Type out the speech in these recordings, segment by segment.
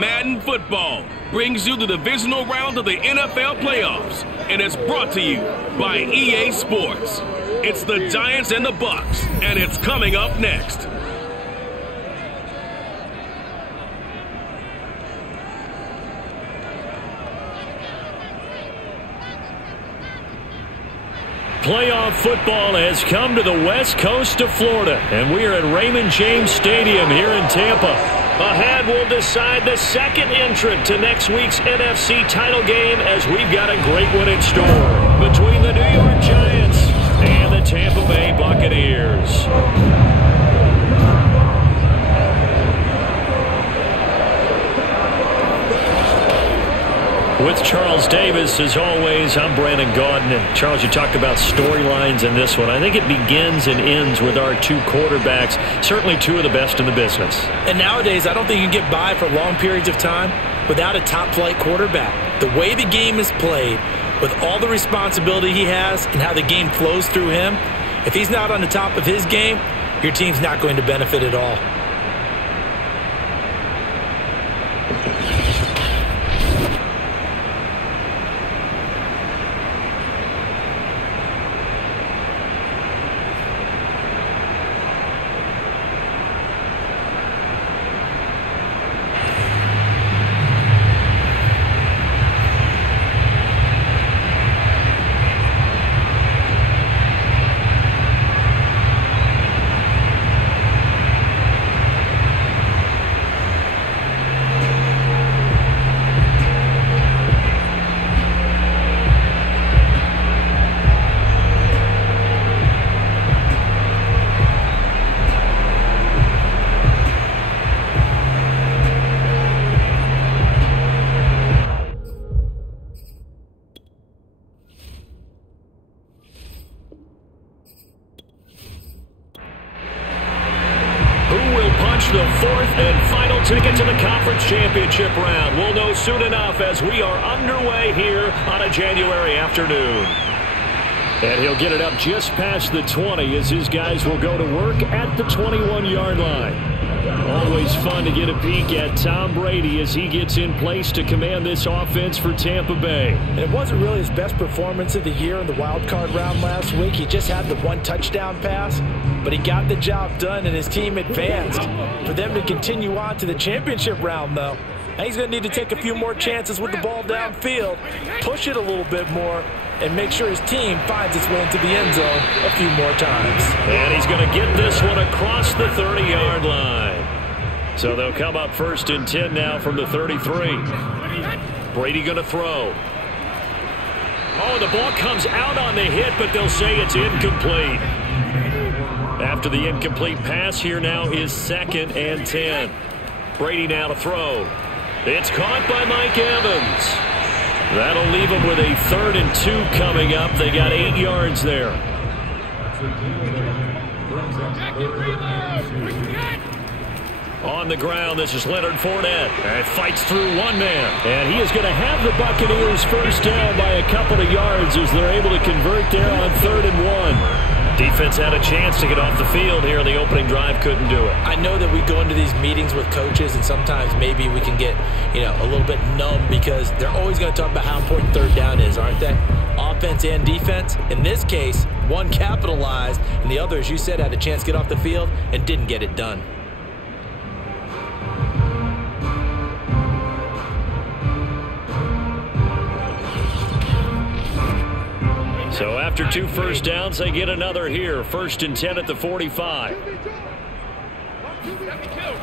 Madden Football brings you the divisional round of the NFL playoffs, and it's brought to you by EA Sports. It's the Giants and the BUCCS, and it's coming up next. Playoff football has come to the west coast of Florida, and we are at Raymond James Stadium here in Tampa. Ahead, we'll decide the second entrant to next week's NFC title game, as we've got a great one in store between the New York Giants and the Tampa Bay Buccaneers. With Charles Davis, as always, I'm Brandon Gaudin. And Charles, you talked about storylines in this one. I think it begins and ends with our two quarterbacks, certainly two of the best in the business. And nowadays, I don't think you can get by for long periods of time without a top-flight quarterback. The way the game is played, with all the responsibility he has and how the game flows through him, if he's not on the top of his game, your team's not going to benefit at all. The fourth and final ticket to the conference championship round. We'll know soon enough as we are underway here on a January afternoon. And he'll get it up just past the 20 as his guys will go to work at the 21-yard line. Always fun to get a peek at Tom Brady as he gets in place to command this offense for Tampa Bay. And it wasn't really his best performance of the year in the wild card round last week. He just had the one touchdown pass, but he got the job done and his team advanced. For them to continue on to the championship round, though, now he's going to need to take a few more chances with the ball downfield, push it a little bit more, and make sure his team finds its way into the end zone a few more times. And he's going to get this one across the 30-yard line. So they'll come up first and 10 now from the 33. Brady going to throw. Oh, the ball comes out on the hit, but they'll say it's incomplete. After the incomplete pass, here now is 2nd and 10. Brady now to throw. It's caught by Mike Evans. That'll leave them with a 3rd and 2 coming up. They got 8 yards there. On the ground, this is Leonard Fournette. And fights through one man. And he is going to have the Buccaneers first down by a couple of yards as they're able to convert there on 3rd and 1. Defense had a chance to get off the field here in the opening drive, couldn't do it. I know that we go into these meetings with coaches, and sometimes maybe we can get, a little bit numb because they're always going to talk about how important 3rd down is, aren't they? Offense and defense. In this case, one capitalized, and the other, as you said, had a chance to get off the field and didn't get it done. So after 2 first downs, they get another here. 1st and 10 at the 45.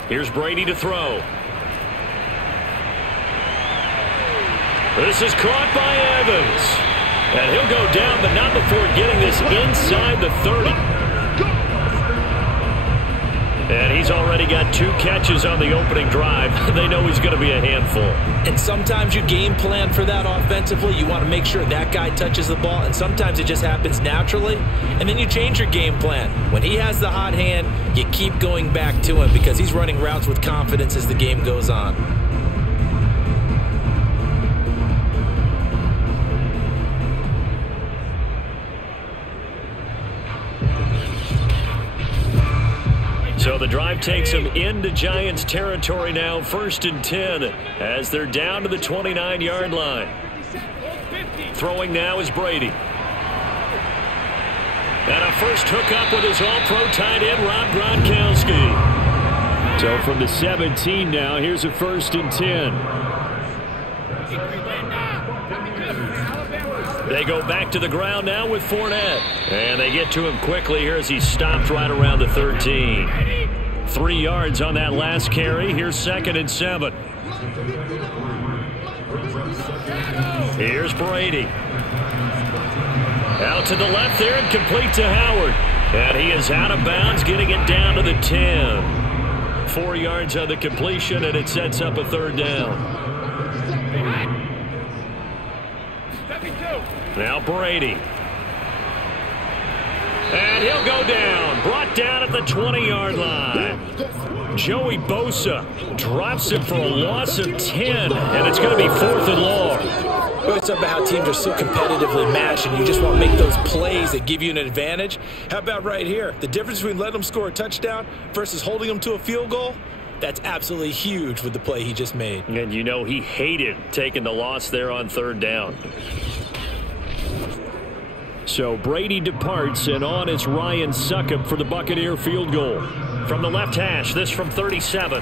Here's Brady to throw. This is caught by Evans. And he'll go down, but not before getting this inside the 30. And he's already got 2 catches on the opening drive. They know he's going to be a handful. And sometimes you game plan for that offensively. You want to make sure that guy touches the ball, and sometimes it just happens naturally. And then you change your game plan. When he has the hot hand, you keep going back to him because he's running routes with confidence as the game goes on. So the the drive takes them into Giants territory now, 1st and 10, as they're down to the 29-yard line. Throwing now is Brady. And a first hookup with his all-pro tight end, Rob Gronkowski. So from the 17 now, here's a 1st and 10. They go back to the ground now with Fournette. And they get to him quickly here as he stopped right around the 13. 3 yards on that last carry. Here's 2nd and 7. Here's Brady. Out to the left there and complete to Howard. And he is out of bounds, getting it down to the 10. 4 yards on the completion, and it sets up a 3rd down. Now Brady. And he'll go down. Brought down at the 20-yard line. Joey Bosa drops him for a loss of 10, and it's going to be 4th and long. We always talk about how teams are so competitively matched and you just want to make those plays that give you an advantage. How about right here? The difference between letting them score a touchdown versus holding them to a field goal, that's absolutely huge with the play he just made. And you know he hated taking the loss there on 3rd down. So Brady departs, and on is Ryan Succop for the Buccaneer field goal. From the left hash, this from 37.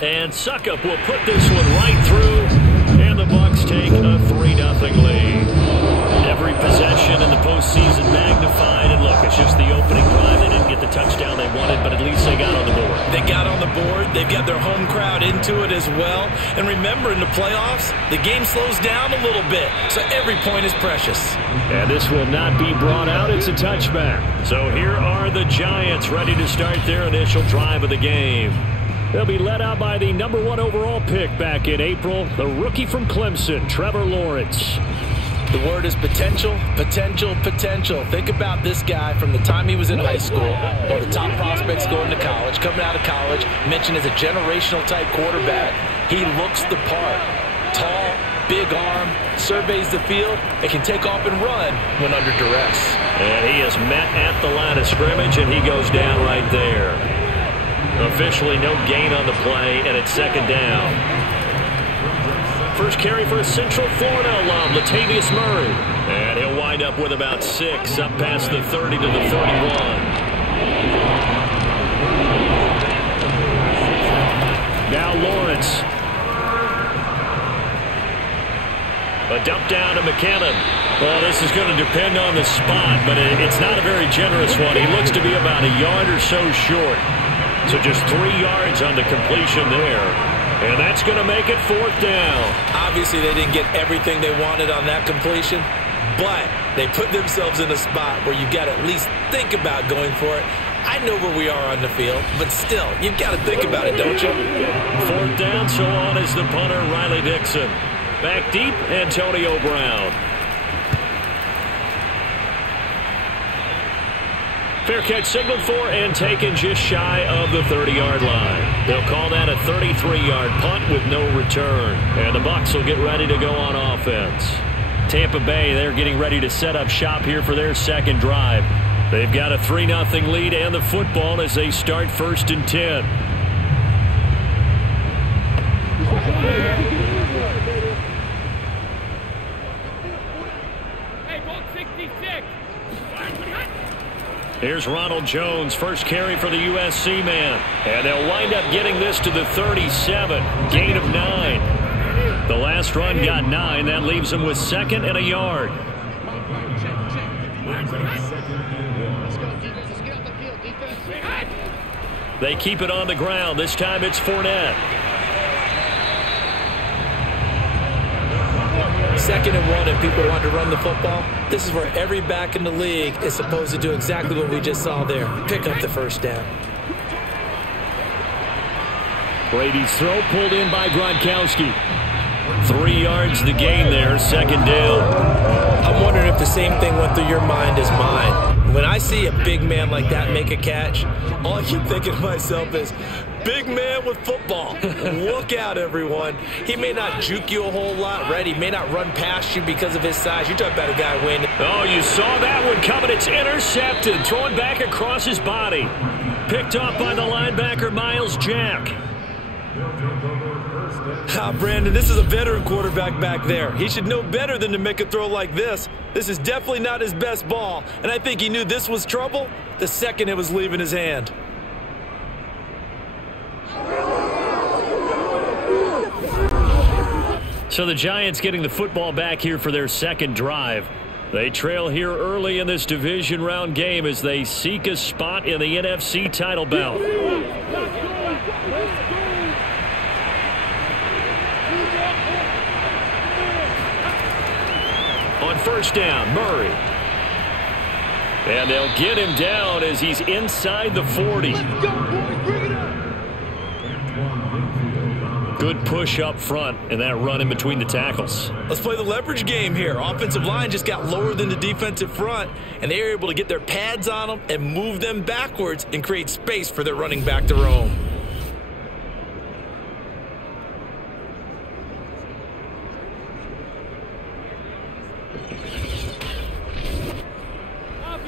And Succop will put this one right through. And the Bucs take a 3-0 lead. Every possession in the postseason magnified. And look, it's just the opening drive. They didn't get the touchdown they wanted, but at least they got on the board. They got on the board. They've got their home crowd into it as well. And remember, in the playoffs, the game slows down a little bit. So every point is precious. And this will not be brought out. It's a touchback. So here are the Giants ready to start their initial drive of the game. They'll be led out by the #1 overall pick back in April, the rookie from Clemson, Trevor Lawrence. The word is potential, potential, potential. Think about this guy from the time he was in high school, one of the top prospects going to college, coming out of college, mentioned as a generational type quarterback. He looks the part. Tall, big arm, surveys the field, and can take off and run when under duress. And he is met at the line of scrimmage, and he goes down right there. Officially no gain on the play, and it's 2nd down. First carry for a Central Florida alum, Latavius Murray. And he'll wind up with about 6, up past the 30 to the 31. Now Lawrence. A dump down to McKinnon. Well, this is going to depend on the spot, but it's not a very generous one. He looks to be about a yard or so short. So just 3 yards on the completion there. And that's going to make it 4th down. Obviously, they didn't get everything they wanted on that completion, but they put themselves in a spot where you got to at least think about going for it. I know where we are on the field, but still, you've got to think about it, don't you? 4th down, so on is the punter, Riley Dixon. Back deep, Antonio Brown. Fair catch signaled for and taken just shy of the 30-yard line. They'll call that a 33-yard punt with no return. And the Bucs will get ready to go on offense. Tampa Bay, they're getting ready to set up shop here for their 2nd drive. They've got a 3-0 lead and the football as they start 1st and 10. Here's Ronald Jones, first carry for the USC man. And they'll wind up getting this to the 37, gain of 9. The last run got 9. That leaves them with 2nd and a yard. They keep it on the ground. This time it's Fournette. 2nd and 1 and people want to run the football. This is where every back in the league is supposed to do exactly what we just saw there. Pick up the 1st down. Brady's throw pulled in by Gronkowski. 3 yards the gain there, 2nd down. I'm wondering if the same thing went through your mind as mine. When I see a big man like that make a catch, all I keep thinking to myself is, big man with football. Look out, everyone. He may not juke you a whole lot, right? He may not run past you because of his size. You're talking about a guy weighing. Oh, you saw that one coming. It's intercepted. Throwing back across his body. Picked off by the linebacker, Miles Jack. Brandon, this is a veteran quarterback back there. He should know better than to make a throw like this. This is definitely not his best ball, and I think he knew this was trouble the second it was leaving his hand. So the Giants getting the football back here for their second drive. They trail here early in this division round game as they seek a spot in the NFC title bout. On first down, Murray. And they'll get him down as he's inside the 40. Good push up front and that run in between the tackles. Let's play the leverage game here. Offensive line just got lower than the defensive front, and they were able to get their pads on them and move them backwards and create space for their running back to roam.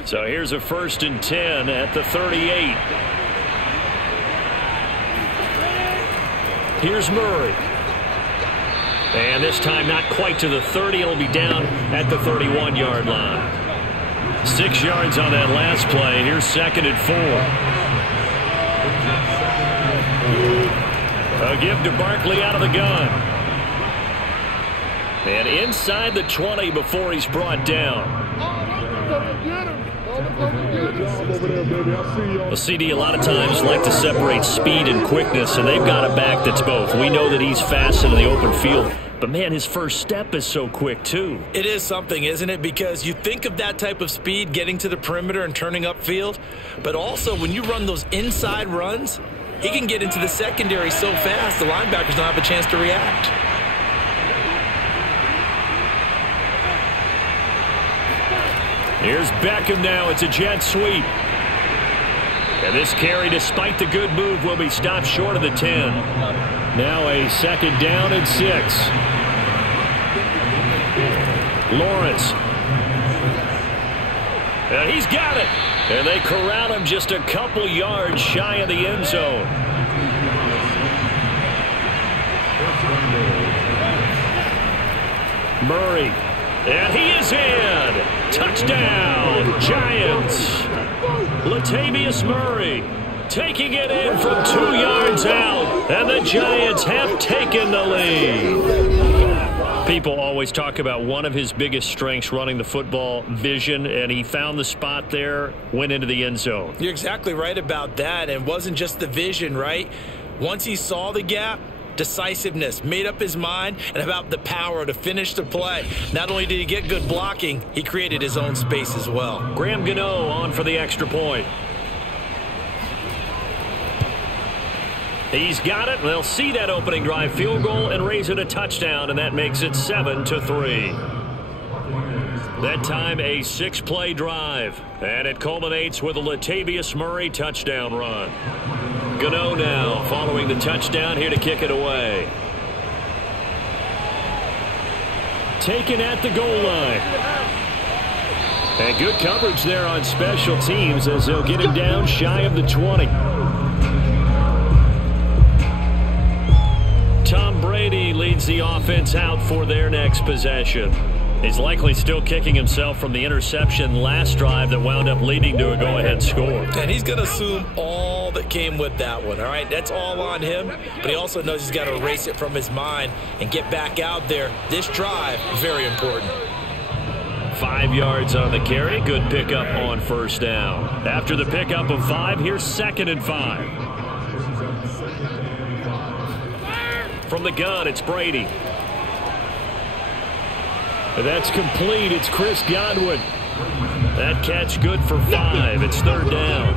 So here's a 1st and 10 at the 38. Here's Murray. And this time not quite to the 30. It'll be down at the 31-yard line. 6 yards on that last play. Here's 2nd and 4. A give to Barkley out of the gun. And inside the 20 before he's brought down. The CD a lot of times like to separate speed and quickness, and they've got a back that's both. We know that he's fast in the open field, but man, his first step is so quick too. It is something, isn't it? Because you think of that type of speed getting to the perimeter and turning upfield, but also when you run those inside runs, he can get into the secondary so fast the linebackers don't have a chance to react. Here's Beckham now. It's a jet sweep. And this carry, despite the good move, will be stopped short of the 10. Now a 2nd down and 6. Lawrence. And he's got it. And they corral him just a couple yards shy of the end zone. Murray. And he is in. Touchdown, Giants. Latavius Murray taking it in from 2 yards out. And the Giants have taken the lead. People always talk about one of his biggest strengths running the football, vision, and he found the spot there, went into the end zone. You're exactly right about that. And it wasn't just the vision, right? Once he saw the gap, decisiveness, made up his mind, and about the power to finish the play. Not only did he get good blocking, he created his own space as well. Graham Gano on for the extra point. He's got it. They'll see that opening drive field goal and raise it a touchdown, and that makes it 7-3. That time a 6-play drive, and it culminates with a Latavius Murray touchdown run. Gano now following the touchdown here to kick it away. Taken at the goal line. And good coverage there on special teams as they'll get him down shy of the 20. Tom Brady leads the offense out for their next possession. He's likely still kicking himself from the interception last drive that wound up leading to a go-ahead score. And he's going to assume all that came with that one, all right? That's all on him, but he also knows he's got to erase it from his mind and get back out there. This drive, very important. 5 yards on the carry. Good pickup on first down. After the pickup of 5, here's 2nd and 5. From the gun, it's Brady. That's complete. It's Chris Godwin. That catch good for 5. It's 3rd down.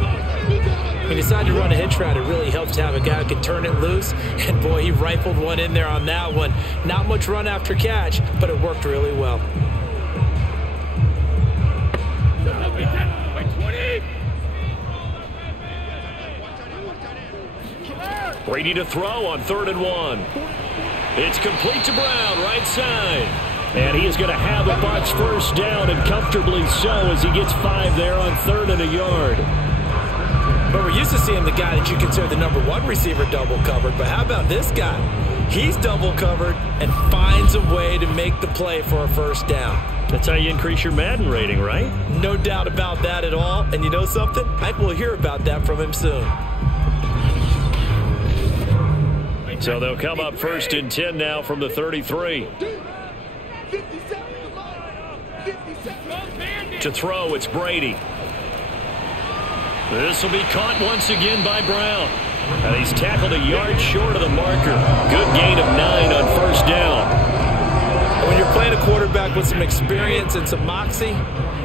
When you decide to run a hitch route, it really helps to have a guy who can turn it loose. And, boy, he rifled one in there on that one. Not much run after catch, but it worked really well. Brady to throw on 3rd and 1. It's complete to Brown, right side. And he is going to have the BUCCS first down, and comfortably so as he gets 5 there on 3rd and a yard. But we're used to seeing the guy that you consider the #1 receiver double covered. But how about this guy? He's double covered and finds a way to make the play for a first down. That's how you increase your Madden rating, right? No doubt about that at all. And you know something? I think we'll hear about that from him soon. So they'll come up 1st and 10 now from the 33. To throw, it's Brady. This will be caught once again by Brown. And he's tackled a yard short of the marker. Good gain of 9 on 1st down. When you're playing a quarterback with some experience and some moxie,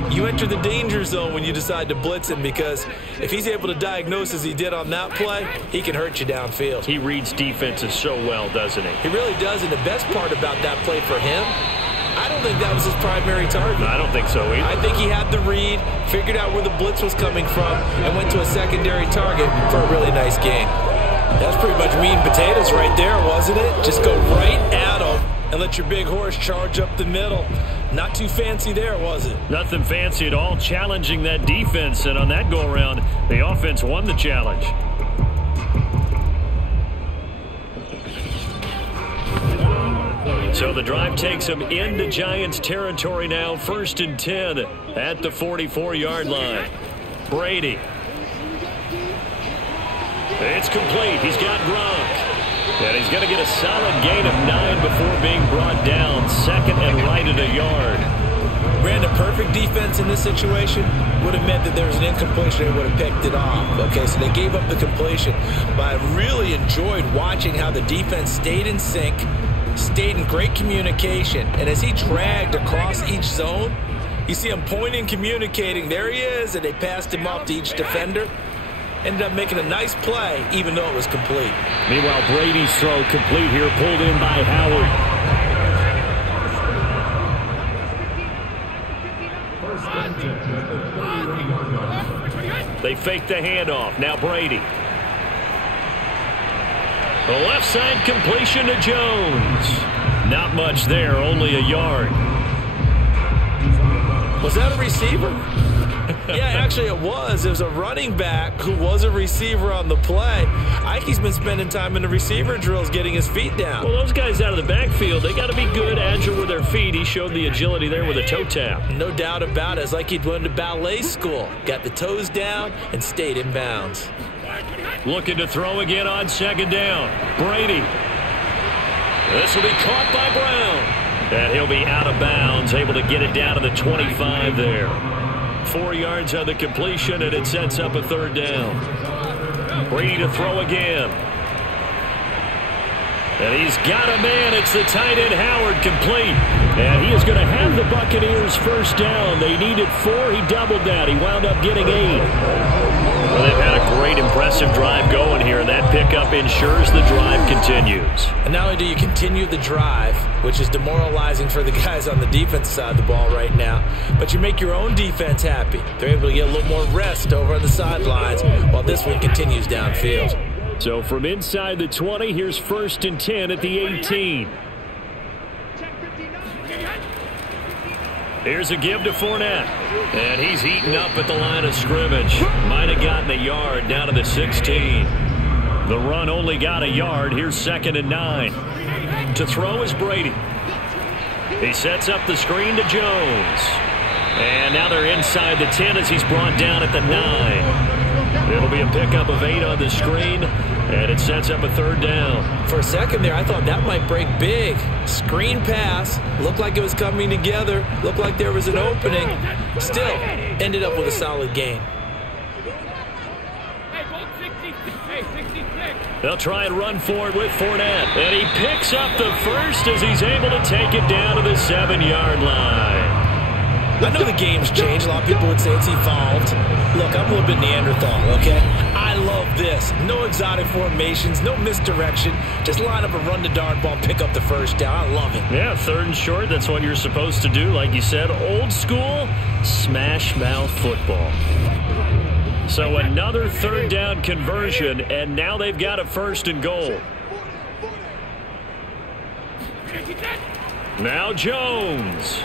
you enter the danger zone when you decide to blitz him, because if he's able to diagnose as he did on that play, he can hurt you downfield. He reads defenses so well, doesn't he? He really does, and the best part about that play for him, I don't think that was his primary target. I don't think so either. I think he had the read, figured out where the blitz was coming from, and went to a secondary target for a really nice gain. That's pretty much meat and potatoes right there, wasn't it? Just go right at him and let your big horse charge up the middle. Not too fancy there, was it? Nothing fancy at all, challenging that defense, and on that go-around, the offense won the challenge. So the drive takes them into Giants territory now, 1st and 10 at the 44-yard line. Brady. It's complete. He's got Gronk. And he's going to get a solid gain of 9 before being brought down. 2nd and right at a yard. Ran a perfect defense in this situation. Would have meant that there was an incompletion. They would have picked it off. Okay, so they gave up the completion. But I really enjoyed watching how the defense stayed in sync, stayed in great communication. And as he dragged across each zone, you see him pointing, communicating. There he is, and they passed him off to each defender. Ended up making a nice play, even though it was complete. Meanwhile, Brady's throw complete here, pulled in by Howard. They fake the handoff. Now Brady. The left side completion to Jones. Not much there, only a yard. Was that a receiver? Yeah, actually it was. It was a running back who was a receiver on the play. I think he's been spending time in the receiver drills getting his feet down. Well, those guys out of the backfield, they got to be good, agile with their feet. He showed the agility there with a toe tap. No doubt about it. It's like he'd went to ballet school. Got the toes down and stayed in bounds. Looking to throw again on 2nd down. Brady. This will be caught by Brown. And he'll be out of bounds, able to get it down to the 25 there. 4 yards on the completion, and it sets up a 3rd down. Brady to throw again. And he's got a man. It's the tight end Howard, complete. And he is going to have the Buccaneers 1st down. They needed 4. He doubled that. He wound up getting 8. Well, they've had a great, impressive drive going here, and that pickup ensures the drive continues. And not only do you continue the drive, which is demoralizing for the guys on the defensive side of the ball right now, but you make your own defense happy. They're able to get a little more rest over on the sidelines while this one continues downfield. So from inside the 20, here's 1st and 10 at the 18. Here's a give to Fournette. And he's eaten up at the line of scrimmage. Might have gotten a yard down to the 16. The run only got a yard. Here's 2nd and 9. To throw is Brady. He sets up the screen to Jones. And now they're inside the 10 as he's brought down at the 9. It'll be a pickup of 8 on the screen, and it sets up a 3rd down. For a second there, I thought that might break big. Screen pass. Looked like it was coming together. Looked like there was an opening. Still, ended up with a solid gain. They'll try and run forward with Fournette. And he picks up the 1st as he's able to take it down to the 7-yard line. I know the game's changed. A lot of people would say it's evolved. Look, I'm a little bit Neanderthal, okay? I love this. No exotic formations, no misdirection. Just line up and run the darn ball, pick up the 1st down. I love it. Yeah, 3rd and short, that's what you're supposed to do. Like you said, old school, smash mouth football. So another 3rd down conversion, and now they've got a 1st and goal. Now Jones.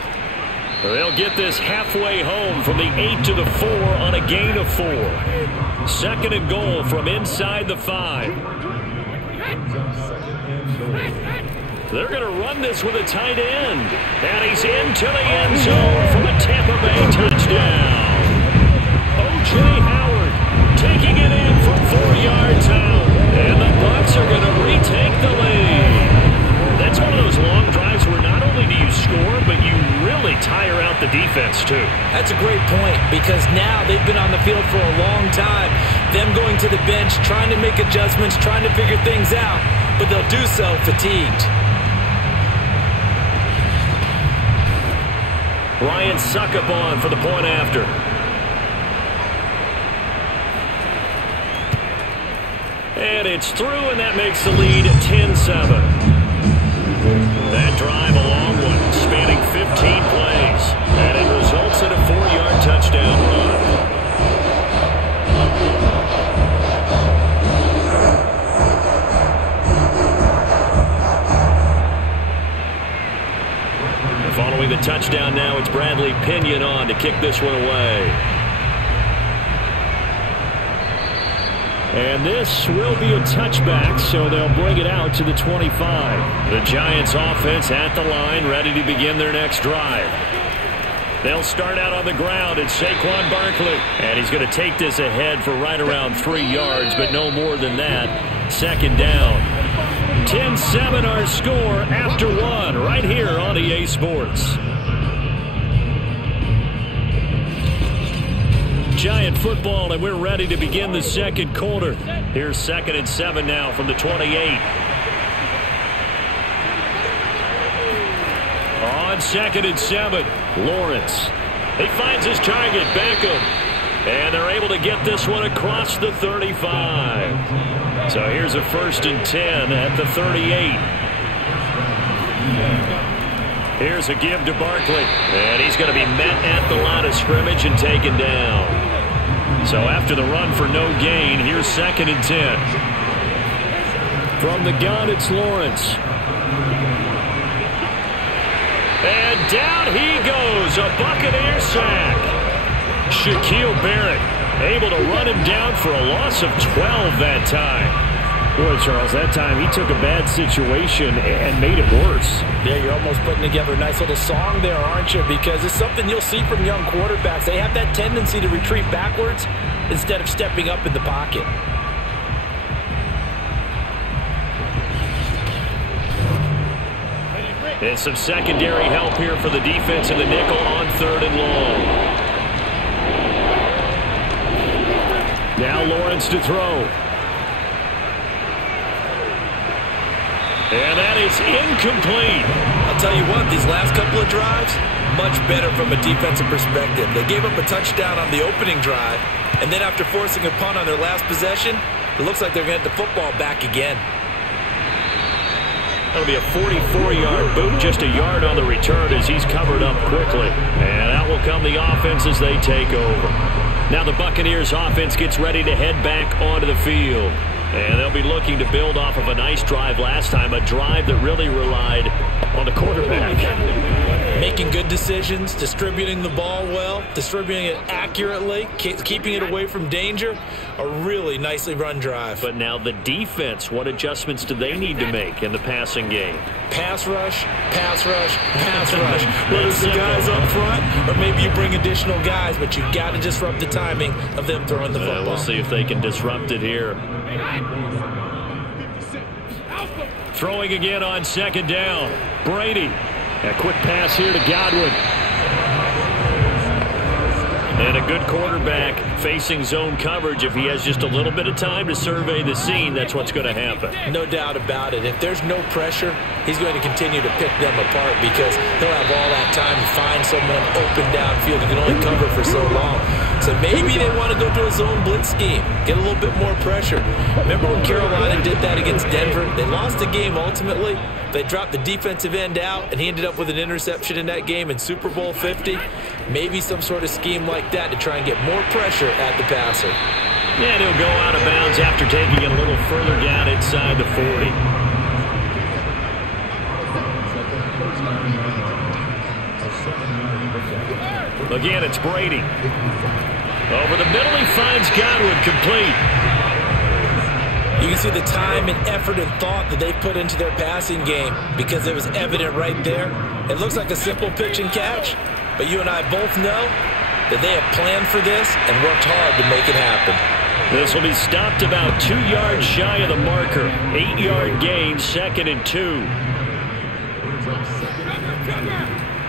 They'll get this halfway home from the 8 to the 4 on a gain of 4. 2nd and goal from inside the 5. They're going to run this with a tight end. And he's into the end zone for a Tampa Bay touchdown. O.J. Howard taking it in from 4 yards out. And the Bucs are going to retake the lead. That's one of those long drives where not only do you score, but you really tire out the defense, too. That's a great point, because now they've been on the field for a long time. Them going to the bench, trying to make adjustments, trying to figure things out, but they'll do so fatigued. Ryan Suckup on for the point after. And it's through, and that makes the lead 10-7. That drive a long one, spanning 15 plays, and it results in a 4-yard touchdown run. And following the touchdown now, it's Bradley Pinion on to kick this one away. And this will be a touchback, so they'll bring it out to the 25. The Giants offense at the line, ready to begin their next drive. They'll start out on the ground. It's Saquon Barkley. And he's going to take this ahead for right around 3 yards, but no more than that. 2nd down. 10-7 our score after 1 right here on EA Sports. Giant football, and we're ready to begin the 2nd quarter. Here's 2nd and 7 now from the 28. On 2nd and 7, Lawrence. He finds his target, Beckham. And they're able to get this one across the 35. So here's a 1st and 10 at the 38. Here's a give to Barkley. And he's going to be met at the line of scrimmage and taken down. So after the run for no gain, here's 2nd and 10. From the gun, it's Lawrence. And down he goes, a Buccaneer sack. Shaquille Barrett able to run him down for a loss of 12 that time. Boy, Charles, that time he took a bad situation and made it worse. Yeah, you're almost putting together a nice little song there, aren't you? Because it's something you'll see from young quarterbacks. They have that tendency to retreat backwards instead of stepping up in the pocket. And some secondary help here for the defense in the nickel on 3rd and long. Now Lawrence to throw. And that is incomplete. I'll tell you what, these last couple of drives, much better from a defensive perspective. They gave up a touchdown on the opening drive, and then after forcing a punt on their last possession, it looks like they're going to get the football back again. That'll be a 44-yard boot, just a yard on the return as he's covered up quickly. And out will come the offense as they take over. Now the Buccaneers offense gets ready to head back onto the field. And they'll be looking to build off of a nice drive last time, a drive that really relied on the quarterback. Making good decisions, distributing the ball well, distributing it accurately, keeping it away from danger. A really nicely run drive. But now the defense, what adjustments do they need to make in the passing game? Pass rush, pass rush, pass rush. Whether it's the guys up front or maybe you bring additional guys, but you've got to disrupt the timing of them throwing the football. We'll see if they can disrupt it here. Throwing again on 2nd down. Brady. A quick pass here to Godwin. And a good quarterback facing zone coverage. If he has just a little bit of time to survey the scene, that's what's going to happen. No doubt about it. If there's no pressure, he's going to continue to pick them apart because he'll have all that time to find someone open downfield who can only cover for so long. So maybe they want to go to a zone blitz scheme, get a little bit more pressure. Remember when Carolina did that against Denver? They lost the game ultimately. They dropped the defensive end out, and he ended up with an interception in that game in Super Bowl 50. Maybe some sort of scheme like that to try and get more pressure at the passer. And he'll go out of bounds after taking it a little further down inside the 40. Again, it's Brady. Over the middle, he finds Godwin, complete. You can see the time and effort and thought that they put into their passing game because it was evident right there. It looks like a simple pitch and catch, but you and I both know that they have planned for this and worked hard to make it happen. This will be stopped about 2 yards shy of the marker. 8-yard gain, 2nd and 2.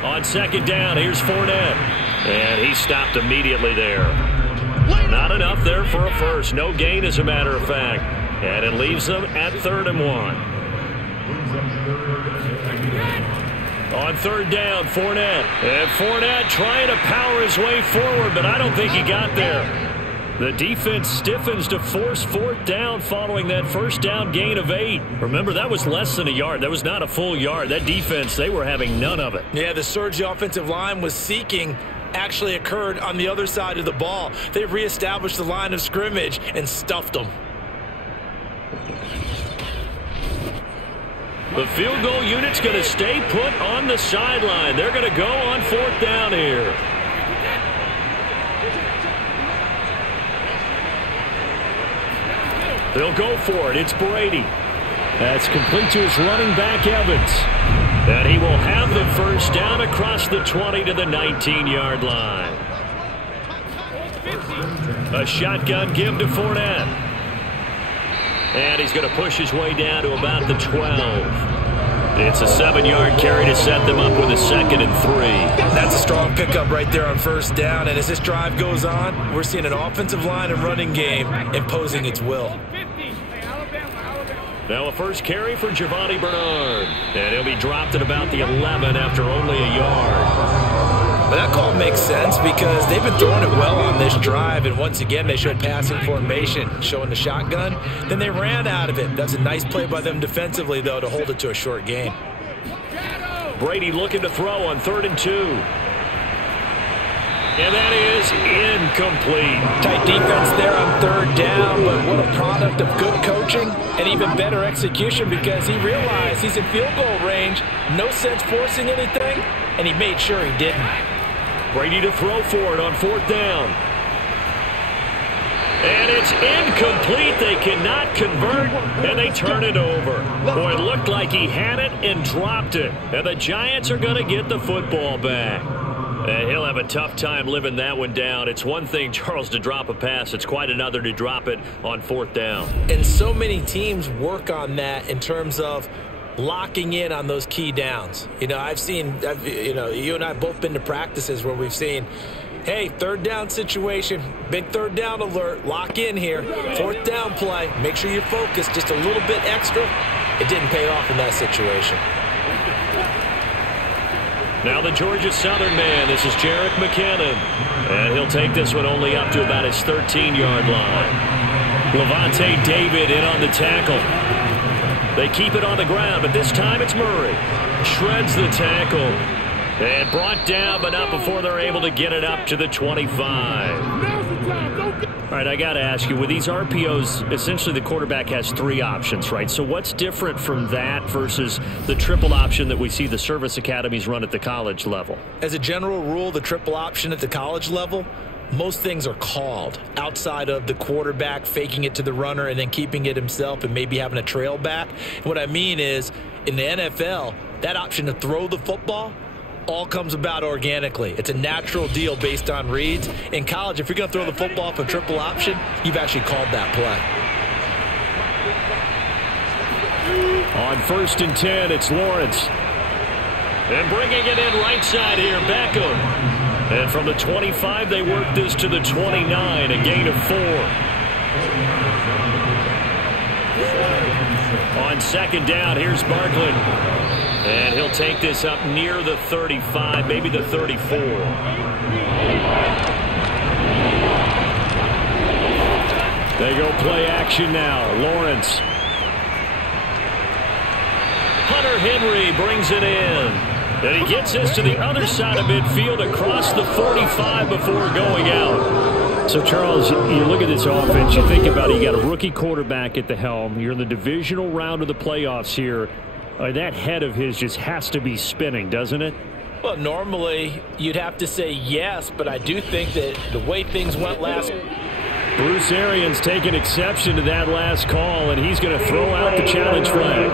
On 2nd down, here's Fournette. And he stopped immediately there. Not enough there for a first. No gain, as a matter of fact. And it leaves them at 3rd and 1. On 3rd down, Fournette. And Fournette trying to power his way forward, but I don't think he got there. The defense stiffens to force 4th down following that first down gain of 8. Remember, that was less than a yard. That was not a full yard. That defense, they were having none of it. Yeah, the surge the offensive line was seeking actually occurred on the other side of the ball. They reestablished the line of scrimmage and stuffed them. The field goal unit's going to stay put on the sideline. They're going to go on 4th down here. They'll go for it. It's Brady. That's complete to his running back, Evans. And he will have the first down across the 20 to the 19-yard line. A shotgun give to Fournette. And he's going to push his way down to about the 12. It's a 7-yard carry to set them up with a 2nd and 3. That's a strong pickup right there on 1st down. And as this drive goes on, we're seeing an offensive line and running game imposing its will. Now a first carry for Giovanni Bernard. And he'll be dropped at about the 11 after only a yard. But that call makes sense because they've been throwing it well on this drive. And once again, they showed passing formation, showing the shotgun. Then they ran out of it. That's a nice play by them defensively, though, to hold it to a short gain. Brady looking to throw on 3rd and 2. And that is incomplete. Tight defense there on 3rd down, but what a product of good coaching and even better execution because he realized he's in field goal range. No sense forcing anything, and he made sure he didn't. Brady to throw for it on 4th down. And it's incomplete. They cannot convert, and they turn it over. Boy, it looked like he had it and dropped it. And the Giants are going to get the football back. He'll have a tough time living that one down. It's one thing, Charles, to drop a pass. It's quite another to drop it on 4th down. And so many teams work on that in terms of locking in on those key downs. You know, you and I have both been to practices where we've seen, hey, 3rd down situation, big 3rd down alert, lock in here, 4th down play, make sure you're focused just a little bit extra. It didn't pay off in that situation. Now the Georgia Southern man, this is Jerick McKinnon. And he'll take this one only up to about his 13-yard line. Levante David in on the tackle. They keep it on the ground, but this time it's Murray. Shreds the tackle. And brought down, but not before they're able to get it up to the 25. All right, I got to ask you, with these RPOs, essentially the quarterback has 3 options, right? So what's different from that versus the triple option that we see the service academies run at the college level? As a general rule, the triple option at the college level, most things are called outside of the quarterback faking it to the runner and then keeping it himself and maybe having a trail back. And what I mean is, in the NFL, that option to throw the football all comes about organically. It's a natural deal based on reads. In college, if you're going to throw the football for triple option, you've actually called that play. On 1st and 10, it's Lawrence. And bringing it in right side here, Beckham. And from the 25, they work this to the 29, a gain of 4. On 2nd down, here's Barkley. And he'll take this up near the 35, maybe the 34. They go play action now. Lawrence. Hunter Henry brings it in. And he gets this to the other side of midfield across the 45 before going out. So, Charles, you look at this offense, you think about it, you got a rookie quarterback at the helm. You're in the divisional round of the playoffs here. That head of his just has to be spinning, doesn't it? Well, normally you'd have to say yes, but I do think that the way things went last. Bruce Arians taking exception to that last call, and he's going to throw out the challenge flag.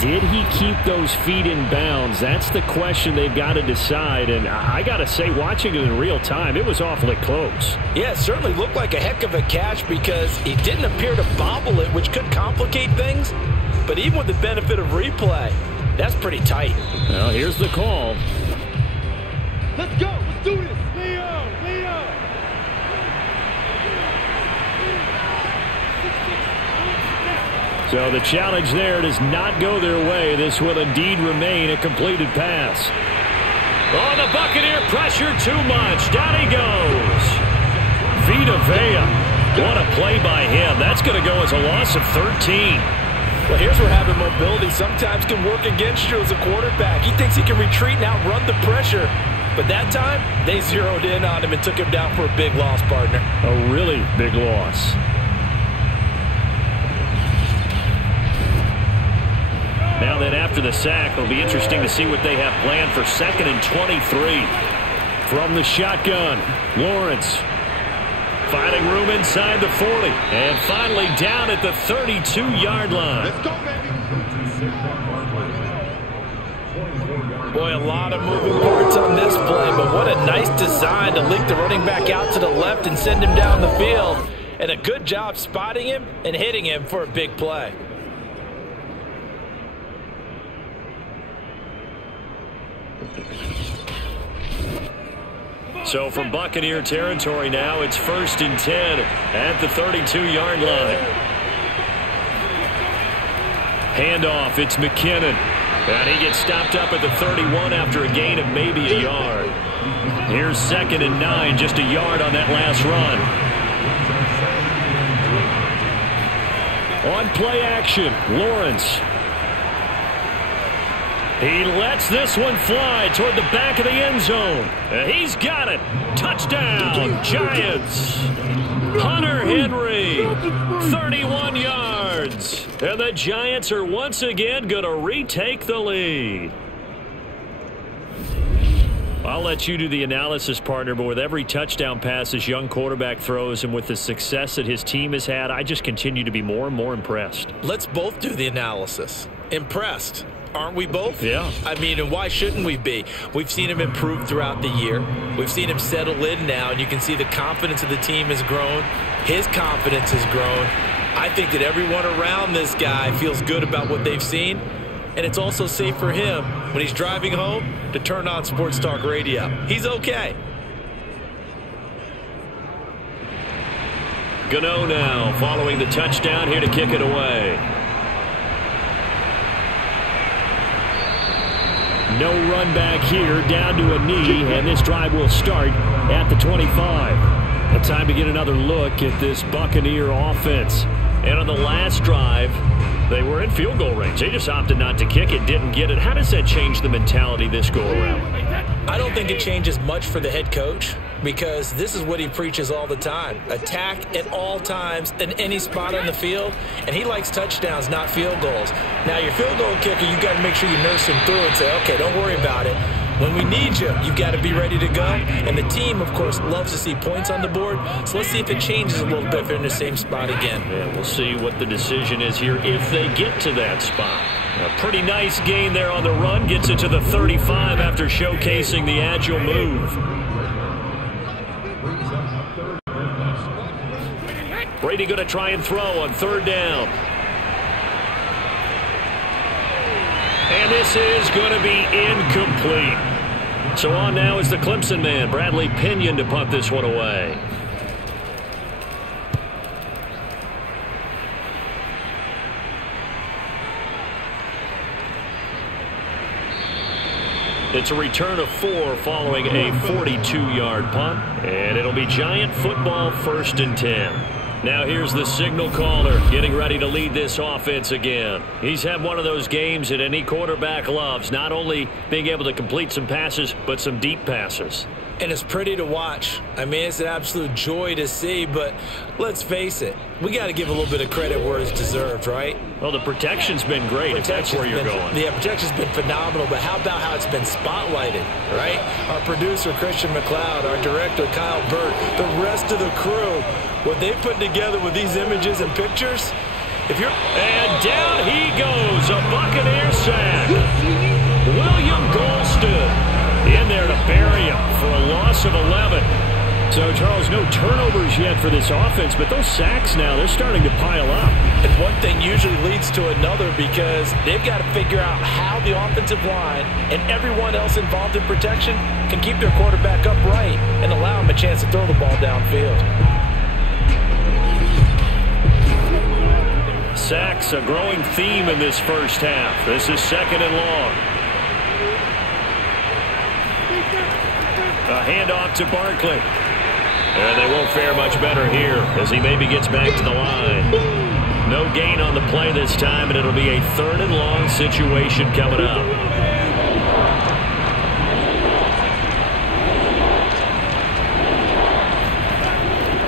Did he keep those feet in bounds? That's the question they've got to decide. And I got to say, watching it in real time, it was awfully close. Yeah, it certainly looked like a heck of a catch because he didn't appear to bobble it, which could complicate things. But even with the benefit of replay, that's pretty tight. Well, here's the call. Let's go. Let's do this. Leo. So the challenge there does not go their way. This will indeed remain a completed pass. Oh, the Buccaneer pressure too much. Down he goes. Vita Vea. What a play by him. That's going to go as a loss of 13. Well, here's where having mobility sometimes can work against you as a quarterback. He thinks he can retreat and outrun the pressure. But that time, they zeroed in on him and took him down for a big loss, partner. A really big loss. Now then, after the sack, it'll be interesting to see what they have planned for 2nd and 23. From the shotgun, Lawrence finding room inside the 40. And finally down at the 32-yard line. Let's go, baby. Boy, a lot of moving parts on this play, but what a nice design to link the running back out to the left and send him down the field. And a good job spotting him and hitting him for a big play. So from Buccaneer territory now, it's 1st and 10 at the 32-yard line. Handoff, it's McKinnon. And he gets stopped up at the 31 after a gain of maybe a yard. Here's 2nd and 9, just a yard on that last run. On play action, Lawrence. He lets this one fly toward the back of the end zone. He's got it. Touchdown, Giants. Hunter Henry, 31 yards. And the Giants are once again going to retake the lead. I'll let you do the analysis, partner, but with every touchdown pass this young quarterback throws and with the success that his team has had, I just continue to be more and more impressed. Let's both do the analysis. Impressed. Aren't we both? Yeah. I mean, and why shouldn't we be? We've seen him improve throughout the year. We've seen him settle in now, and you can see the confidence of the team has grown. His confidence has grown. I think that everyone around this guy feels good about what they've seen, and it's also safe for him when he's driving home to turn on Sports Talk Radio. He's okay. Gano now following the touchdown here to kick it away. No run back here, down to a knee, and this drive will start at the 25. A time to get another look at this Buccaneer offense. And on the last drive, they were in field goal range. They just opted not to kick it, didn't get it. How does that change the mentality this go around? I don't think it changes much for the head coach because this is what he preaches all the time. Attack at all times in any spot on the field, and he likes touchdowns, not field goals. Now, your field goal kicker, you got to make sure you nurse him through and say, okay, don't worry about it. When we need you, you've got to be ready to go. And the team, of course, loves to see points on the board. So let's see if it changes a little bit if they're in the same spot again. Yeah, we'll see what the decision is here if they get to that spot. A pretty nice gain there on the run. Gets it to the 35 after showcasing the agile move. Brady going to try and throw on 3rd down. And this is going to be incomplete. So on now is the Clemson man, Bradley Pinion, to punt this one away. It's a return of 4 following a 42-yard punt. And it'll be Giant football 1st and 10. Now here's the signal caller getting ready to lead this offense again. He's had one of those games that any quarterback loves, not only being able to complete some passes, but some deep passes. And it's pretty to watch. I mean, it's an absolute joy to see, but let's face it, we got to give a little bit of credit where it's deserved, right? Well, the protection's been great, if that's where you're going. Yeah, protection's been phenomenal, but how about how it's been spotlighted, right? Our producer, Christian McLeod, our director, Kyle Burt, the rest of the crew, what they put together with these images and pictures, and down he goes, a Buccaneer sack. William Golston in there to bury him for a loss of 11. So, Charles, no turnovers yet for this offense, but those sacks now, they're starting to pile up. And one thing usually leads to another because they've got to figure out how the offensive line and everyone else involved in protection can keep their quarterback upright and allow him a chance to throw the ball downfield. Sacks, a growing theme in this first half. This is 2nd and long. A handoff to Barkley. And they won't fare much better here as he maybe gets back to the line. No gain on the play this time, and it'll be a 3rd and long situation coming up.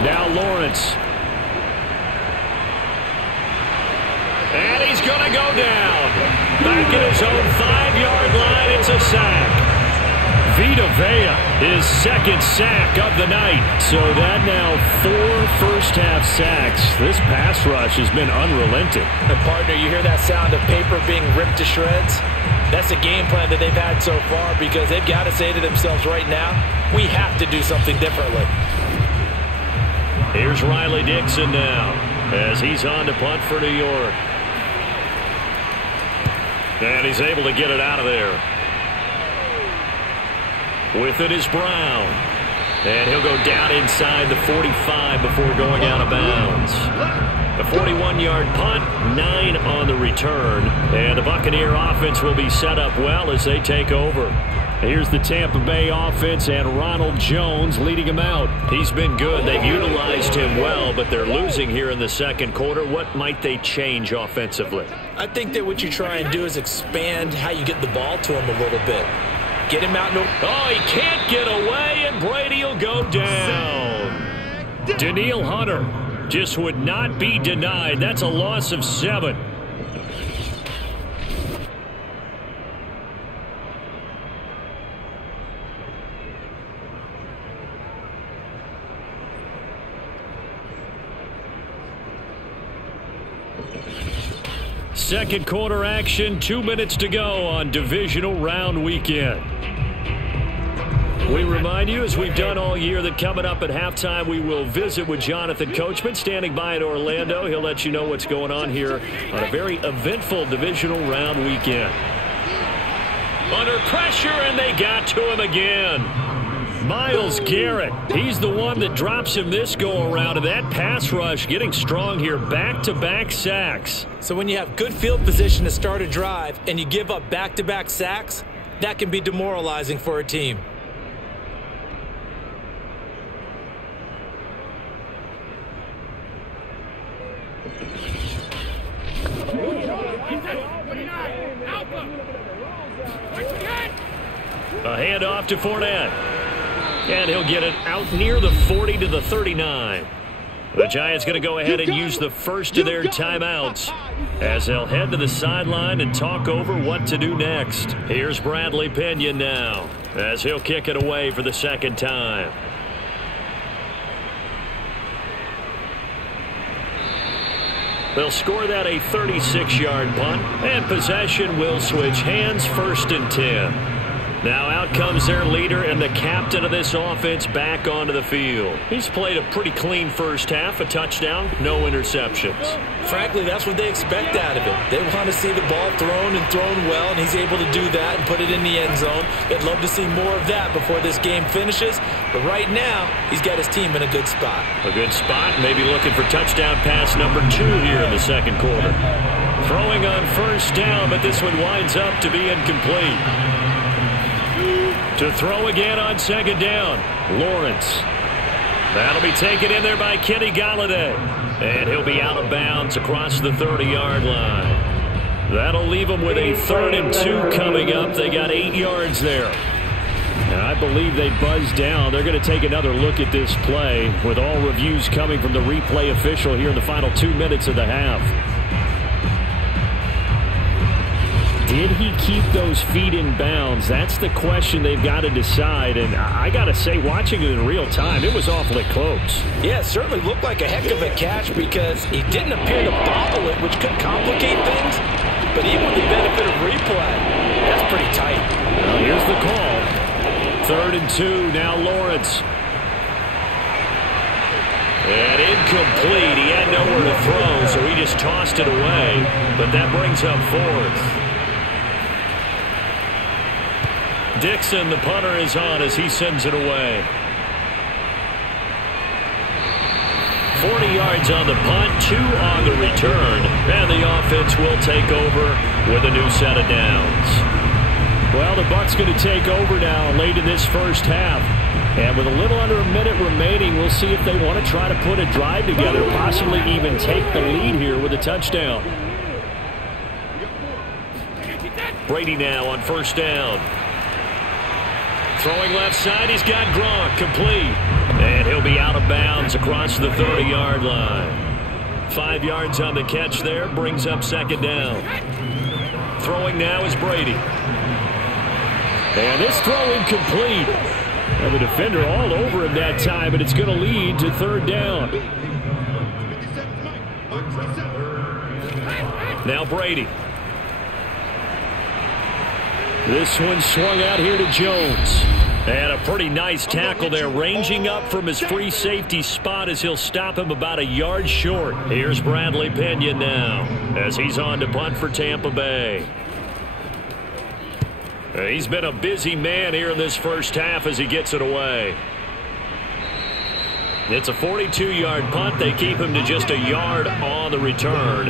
Now Lawrence. And he's going to go down. Back at his own 5-yard line, it's a sack. Vita Vea, his 2nd sack of the night. So that now 4 first-half sacks. This pass rush has been unrelenting. And partner, you hear that sound of paper being ripped to shreds? That's a game plan that they've had so far because they've got to say to themselves right now, we have to do something differently. Here's Riley Dixon now as he's on to punt for New York. And he's able to get it out of there. With it is Brown. And he'll go down inside the 45 before going out of bounds. A 41-yard punt, 9 on the return. And the Buccaneer offense will be set up well as they take over. Here's the Tampa Bay offense and Ronald Jones leading him out. He's been good. They've utilized him well, but they're losing here in the second quarter. What might they change offensively? I think that what you try and do is expand how you get the ball to him a little bit. Get him out. Oh, he can't get away, and Brady will go down. Danielle Hunter just would not be denied. That's a loss of 7. Second quarter action, 2 minutes to go on divisional round weekend. We remind you, as we've done all year, that coming up at halftime, we will visit with Jonathan Coachman standing by in Orlando. He'll let you know what's going on here on a very eventful divisional round weekend. Under pressure, and they got to him again. Myles Garrett, he's the one that drops him this go-around, and that pass rush getting strong here, back-to-back sacks. So when you have good field position to start a drive and you give up back-to-back sacks, that can be demoralizing for a team. A handoff to Fournette. And he'll get it out near the 40 to the 39. The Giants going to go ahead and use the first of their timeouts as they'll head to the sideline and talk over what to do next. Here's Bradley Pinion now as he'll kick it away for the second time. They'll score that a 36-yard punt, and possession will switch hands, 1st and 10. Now out comes their leader and the captain of this offense back onto the field. He's played a pretty clean first half, a touchdown, no interceptions. Frankly, that's what they expect out of it. They want to see the ball thrown and thrown well, and he's able to do that and put it in the end zone. They'd love to see more of that before this game finishes, but right now, he's got his team in a good spot. A good spot, maybe looking for touchdown pass number 2 here in the second quarter. Throwing on first down, but this one winds up to be incomplete. To throw again on second down, Lawrence. That'll be taken in there by Kenny Golladay. And he'll be out of bounds across the 30-yard line. That'll leave them with a 3rd and 2 coming up. They got 8 yards there. And I believe they buzzed down. They're going to take another look at this play with all reviews coming from the replay official here in the final 2 minutes of the half. Did he keep those feet in bounds? That's the question they've got to decide. And I got to say, watching it in real time, it was awfully close. Yeah, it certainly looked like a heck of a catch because he didn't appear to bobble it, which could complicate things. But even with the benefit of replay, that's pretty tight. Well, here's the call. 3rd and 2, now Lawrence. And incomplete. He had nowhere to throw, so he just tossed it away. But that brings up 4th. Dixon, the punter, is on as he sends it away. 40 yards on the punt, 2 on the return. And the offense will take over with a new set of downs. Well, the Bucs going to take over now late in this first half. And with a little under a minute remaining, we'll see if they want to try to put a drive together, possibly even take the lead here with a touchdown. Brady now on 1st down. Throwing left side, he's got Gronk, complete. And he'll be out of bounds across the 30-yard line. 5 yards on the catch there, brings up 2nd down. Throwing now is Brady. And this throw incomplete. And the defender all over him that time, and it's going to lead to 3rd down. Now Brady. This one swung out here to Jones. And a pretty nice tackle there, ranging up from his free safety spot as he'll stop him about a yard short. Here's Bradley Pinion now as he's on to punt for Tampa Bay. He's been a busy man here in this first half as he gets it away. It's a 42-yard punt. They keep him to just a yard on the return.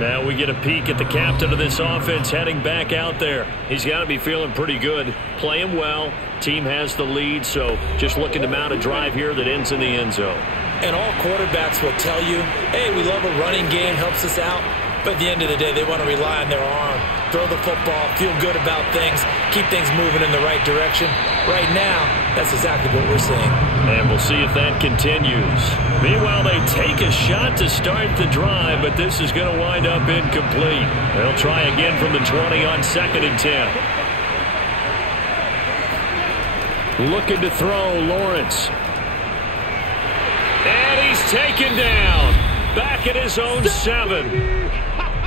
Now we get a peek at the captain of this offense heading back out there. He's got to be feeling pretty good, playing well. Team has the lead, so just looking to mount a drive here that ends in the end zone. And all quarterbacks will tell you, hey, we love a running game, helps us out. But at the end of the day, they want to rely on their arm, throw the football, feel good about things, keep things moving in the right direction. Right now, that's exactly what we're seeing. And we'll see if that continues. Meanwhile, they take a shot to start the drive, but this is going to wind up incomplete. They'll try again from the 20 on 2nd and 10. Looking to throw, Lawrence. And he's taken down. Back at his own 7.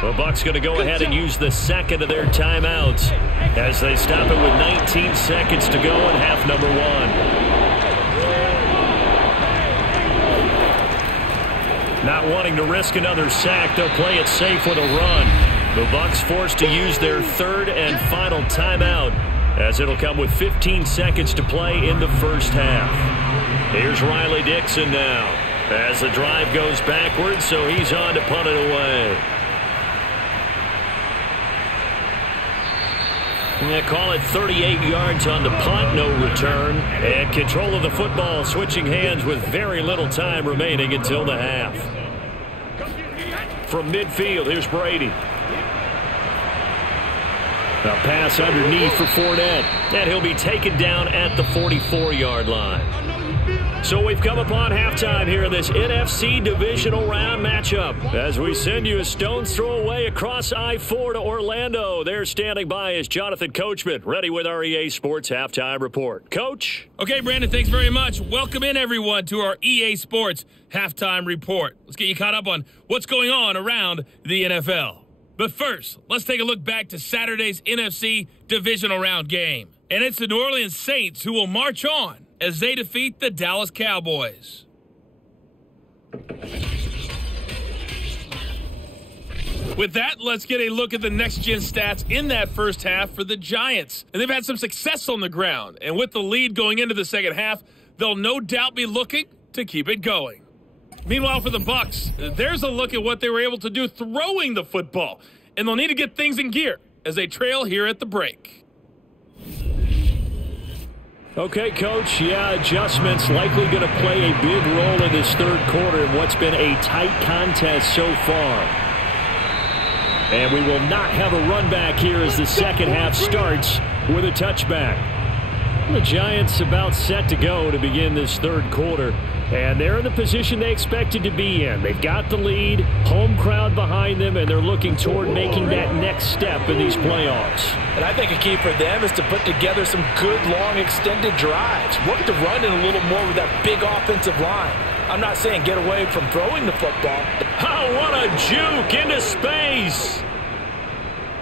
The Bucs going to go ahead and use the 2nd of their timeouts as they stop it with 19 seconds to go in half number 1. Not wanting to risk another sack, they'll play it safe with a run. The Bucs forced to use their 3rd and final timeout as it'll come with 15 seconds to play in the first half. Here's Riley Dixon now as the drive goes backwards, so he's on to punt it away. They call it 38 yards on the punt, no return. And control of the football switching hands with very little time remaining until the half. From midfield, here's Brady. A pass underneath for Fournette. And he'll be taken down at the 44-yard line. So we've come upon halftime here in this NFC divisional round matchup. As we send you a stone's throw away across I-4 to Orlando. There standing by is Jonathan Coachman, ready with our EA Sports Halftime Report. Coach? Okay, Brandon, thanks very much. Welcome in, everyone, to our EA Sports Halftime Report. Let's get you caught up on what's going on around the NFL. But first, let's take a look back to Saturday's NFC divisional round game. And it's the New Orleans Saints who will march on as they defeat the Dallas Cowboys. With that, let's get a look at the next-gen stats in that first half for the Giants. And they've had some success on the ground. And with the lead going into the second half, they'll no doubt be looking to keep it going. Meanwhile, for the Bucs, there's a look at what they were able to do throwing the football. And they'll need to get things in gear as they trail here at the break. Okay, Coach, adjustments likely going to play a big role in this third quarter in what's been a tight contest so far. And we will not have a run back here as the second half starts with a touchback. The Giants about set to go to begin this third quarter. And they're in the position they expected to be in. They've got the lead, home crowd behind them, and they're looking toward making that next step in these playoffs. And I think a key for them is to put together some good, long, extended drives. Work the run in a little more with that big offensive line. I'm not saying get away from throwing the football. Oh, what a juke into space.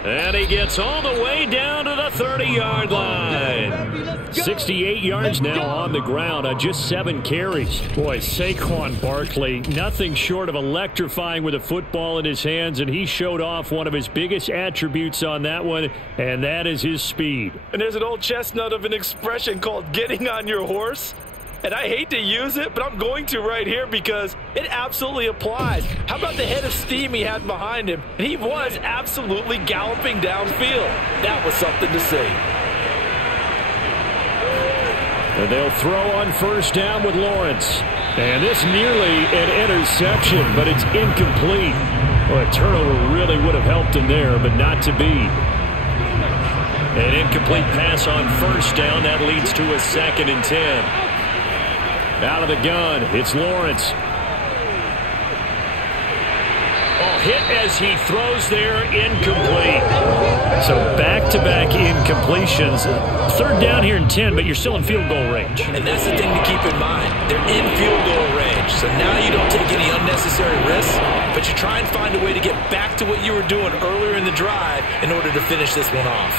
And he gets all the way down to the 30-yard line. 68 yards now on the ground on just 7 carries. Boy, Saquon Barkley, nothing short of electrifying with a football in his hands, and he showed off one of his biggest attributes on that one, and that is his speed. And there's an old chestnut of an expression called getting on your horse. And I hate to use it, but I'm going to right here because it absolutely applies. How about the head of steam he had behind him? And he was absolutely galloping downfield. That was something to see. And they'll throw on first down with Lawrence. And this nearly an interception, but it's incomplete. Well, a turnover really would have helped him there, but not to be. An incomplete pass on first down. That leads to a 2nd and 10. Out of the gun, it's Lawrence. Oh, hit as he throws there, incomplete. So back-to-back incompletions. Third down here and 10, but you're still in field goal range. And that's the thing to keep in mind. They're in field goal range. So now you don't take any unnecessary risks, but you try and find a way to get back to what you were doing earlier in the drive in order to finish this one off.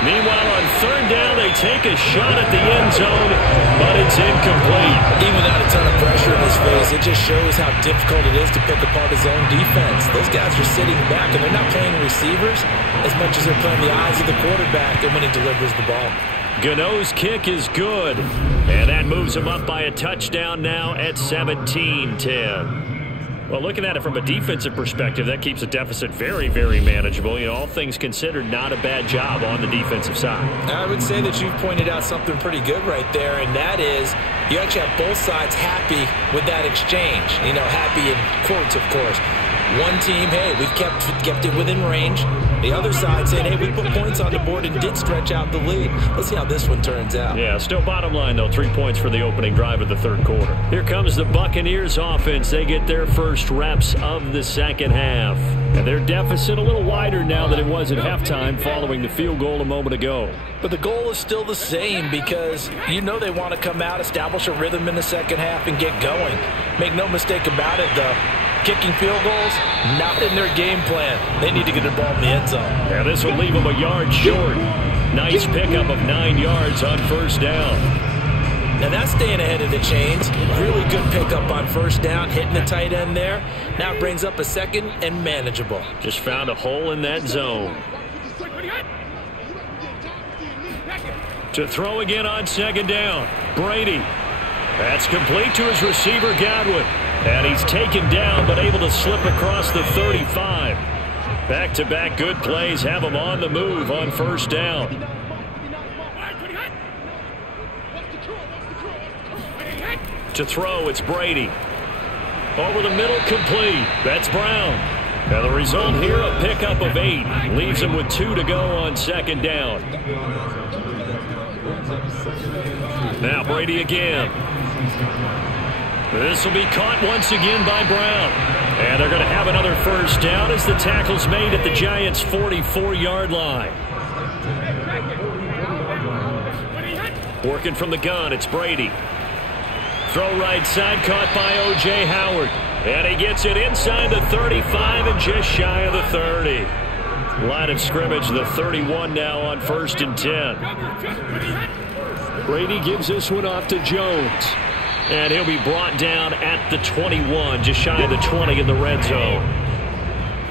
Meanwhile, on third down, they take a shot at the end zone, but it's incomplete. Even without a ton of pressure in his face, it just shows how difficult it is to pick apart his own defense. Those guys are sitting back, and they're not playing receivers as much as they're playing the eyes of the quarterback and when he delivers the ball. Gano's kick is good, and that moves him up by a touchdown now at 17-10. Well, looking at it from a defensive perspective, that keeps the deficit very, very manageable. You know, all things considered, not a bad job on the defensive side. I would say that you've pointed out something pretty good right there, and that is you actually have both sides happy with that exchange. You know, happy in quotes, of course. One team, hey, we've kept it within range. The other side saying, hey, we put points on the board and did stretch out the lead. Let's see how this one turns out. Yeah, still bottom line, though, 3 points for the opening drive of the third quarter. Here comes the Buccaneers offense. They get their first reps of the second half. And their deficit a little wider now than it was at halftime following the field goal a moment ago. But the goal is still the same because you know they want to come out, establish a rhythm in the second half, and get going. Make no mistake about it, though. Kicking field goals, not in their game plan. They need to get the ball in the end zone. Yeah, this will leave them a yard short. Nice pickup of 9 yards on first down. Now that's staying ahead of the chains. Really good pickup on first down, hitting the tight end there. Now it brings up a 2nd and manageable. Just found a hole in that zone. To throw again on 2nd down. Brady. That's complete to his receiver, Godwin. And he's taken down, but able to slip across the 35. Back-to-back good plays have him on the move on first down. To throw, it's Brady. Over the middle, complete. That's Brown. Now the result here, a pickup of 8. Leaves him with 2 to go on 2nd down. Now Brady again. This will be caught once again by Brown. And they're going to have another first down as the tackle's made at the Giants' 44-yard line. Working from the gun, it's Brady. Throw right side, caught by O.J. Howard. And he gets it inside the 35 and just shy of the 30. Line of scrimmage, the 31 now on 1st and 10. Brady gives this one off to Jones. And he'll be brought down at the 21, just shy of the 20 in the red zone.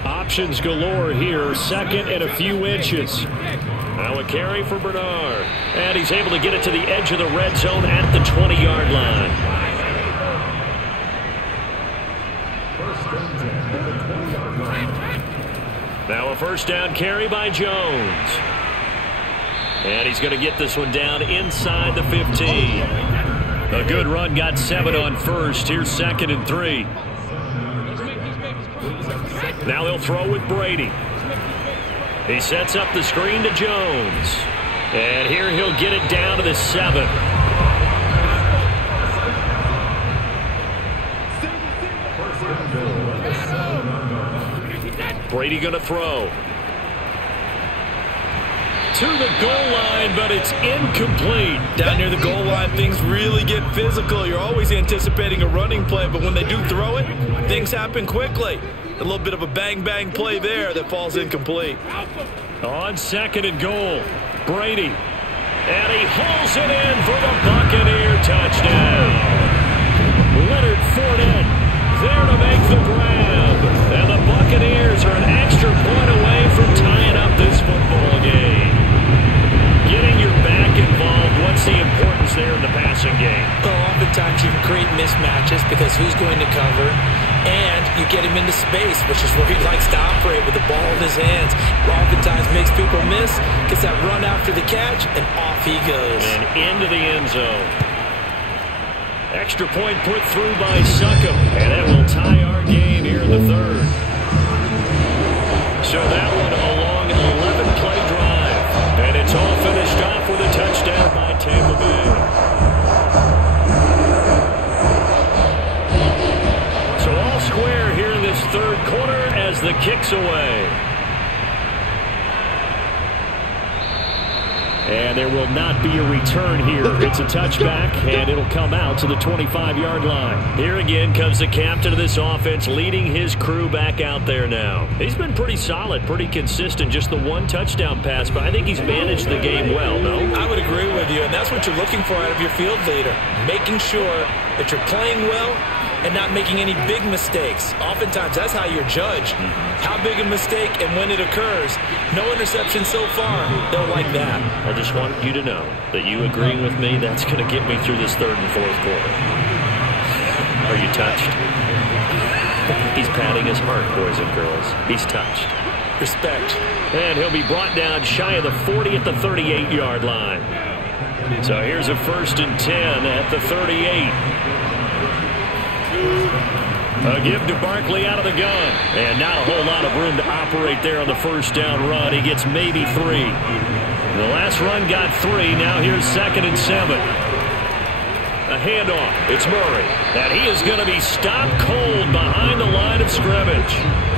Options galore here, 2nd and a few inches. Now a carry for Bernard. And he's able to get it to the edge of the red zone at the 20-yard line. Now a first down carry by Jones. And he's going to get this one down inside the 15. A good run, got 7 on first. Here's 2nd and 3. Now they'll throw with Brady. He sets up the screen to Jones. And here he'll get it down to the 7. Brady going to throw. To the goal line, but it's incomplete. Down near the goal line, things really get physical. You're always anticipating a running play, but when they do throw it, things happen quickly. A little bit of a bang-bang play there that falls incomplete. On 2nd and goal, Brady. And he hauls it in for the Buccaneer touchdown. Leonard Fournette there to make the grab. And the Buccaneers are an extra point away from tying up this football game. Getting your back involved, what's the importance there in the passing game? Well, oftentimes you can create mismatches because who's going to cover, and you get him into space, which is where he likes to operate with the ball in his hands. Oftentimes makes people miss, gets that run after the catch, and off he goes. And into the end zone. Extra point put through by Succop, and that will tie our game here in the 3rd. So that one a long 11-play drive, and it's all finished off with a touchdown by Tampa Bay. So all square here in this 3rd quarter as the kick's away. And there will not be a return here. It's a touchback, and it'll come out to the 25-yard line. Here again comes the captain of this offense, leading his crew back out there now. He's been pretty solid, pretty consistent, just the one touchdown pass, but I think he's managed the game well, no? I would agree with you, and that's what you're looking for out of your field leader, making sure that you're playing well and not making any big mistakes. Oftentimes, that's how you're judged. How big a mistake and when it occurs. No interception so far. They'll like that. I just want you to know that you agreeing with me, that's going to get me through this 3rd and 4th quarter. Are you touched? He's patting his heart, boys and girls. He's touched. Respect. And he'll be brought down shy of the 40 at the 38-yard line. So here's a 1st and 10 at the 38. A give to Barkley out of the gun. And not a whole lot of room to operate there on the 1st down run. He gets maybe 3. The last run got 3. Now here's 2nd and 7. A handoff. It's Murray. And he is going to be stopped cold behind the line of scrimmage.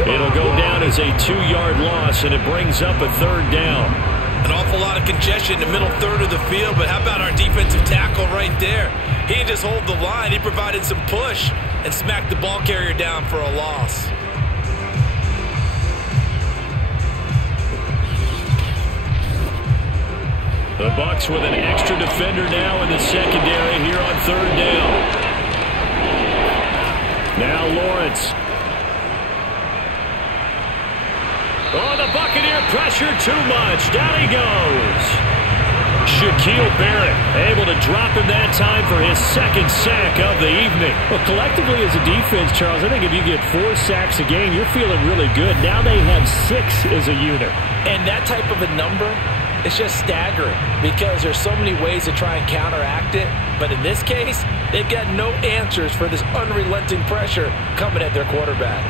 It'll go down as a 2-yard loss, and it brings up a 3rd down. An awful lot of congestion in the middle 3rd of the field, but how about our defensive tackle right there? He didn't just hold the line. He provided some push and smacked the ball carrier down for a loss. The Bucs with an extra defender now in the secondary here on 3rd down. Now Lawrence. Oh, the Buccaneer pressure too much. Down he goes. Shaquille Barrett able to drop him that time for his 2nd sack of the evening. Well, collectively as a defense, Charles, I think if you get 4 sacks a game, you're feeling really good. Now they have 6 as a unit. And that type of a number, it's just staggering because there's so many ways to try and counteract it. But in this case, they've got no answers for this unrelenting pressure coming at their quarterback.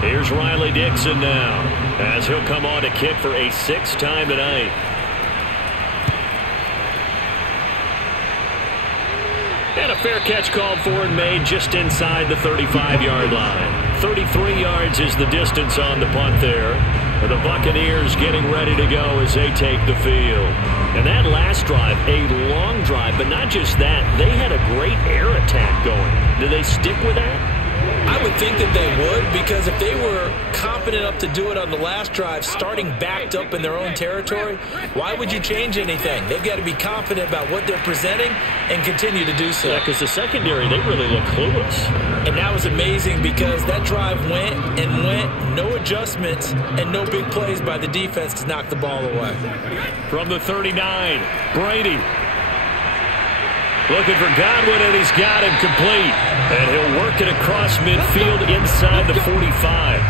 Here's Riley Dixon now, as he'll come on to kick for a 6th time tonight. And a fair catch called for and made just inside the 35-yard line. 33 yards is the distance on the punt there. And the Buccaneers getting ready to go as they take the field. And that last drive, a long drive, but not just that. They had a great air attack going. Do they stick with that? I would think that they would, because if they were confident enough to do it on the last drive, starting backed up in their own territory, why would you change anything? They've got to be confident about what they're presenting and continue to do so. Yeah, because the secondary, they really look clueless. And that was amazing because that drive went and went, no adjustments and no big plays by the defense to knock the ball away. From the 39, Brady. Looking for Godwin, and he's got him complete. And he'll work it across midfield inside the 45.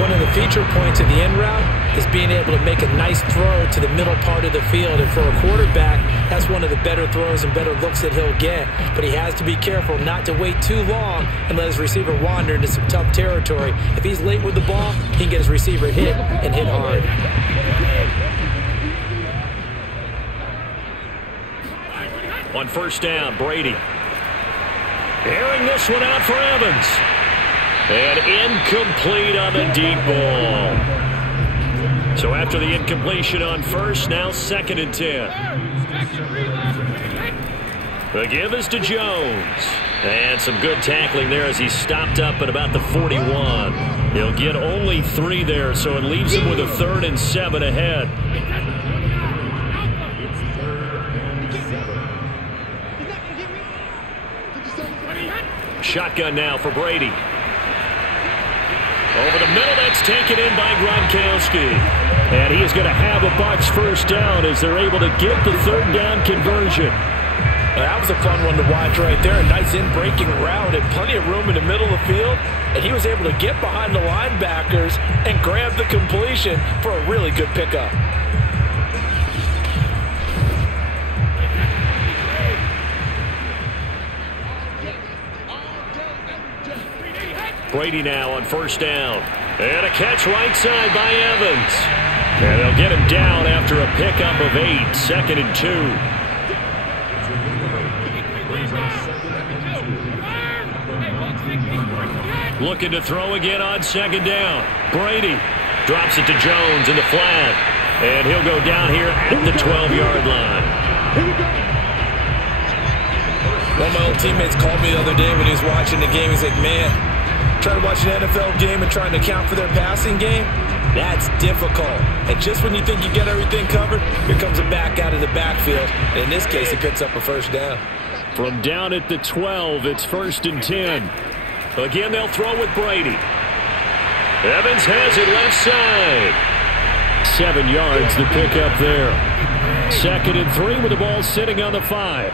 One of the feature points of the end route is being able to make a nice throw to the middle part of the field. And for a quarterback, that's one of the better throws and better looks that he'll get. But he has to be careful not to wait too long and let his receiver wander into some tough territory. If he's late with the ball, he can get his receiver hit and hit hard. On first down, Brady. Airing this one out for Evans. And incomplete on the deep ball. So after the incompletion on first, now 2nd and 10. The give is to Jones. And some good tackling there as he stopped up at about the 41. He'll get only 3 there, so it leaves him with a 3rd and 7 ahead. Shotgun now for Brady. Over the middle, that's taken in by Gronkowski. And he is going to have a BUCCS first down as they're able to get the 3rd down conversion. That was a fun one to watch right there. A nice in-breaking route and plenty of room in the middle of the field. And he was able to get behind the linebackers and grab the completion for a really good pickup. Brady now on first down. And a catch right side by Evans. And they'll get him down after a pickup of 8. 2nd and 2. Looking to throw again on 2nd down. Brady drops it to Jones in the flat. And he'll go down here at the 12-yard line. One of my old teammates called me the other day when he was watching the game. He's like, man, trying to watch an NFL game and trying to account for their passing game, that's difficult. And just when you think you get everything covered, here comes a back out of the backfield. And in this case, he picks up a first down. From down at the 12, it's 1st and 10. Again, they'll throw with Brady. Evans has it left side. 7 yards to pick up there. 2nd and 3 with the ball sitting on the 5.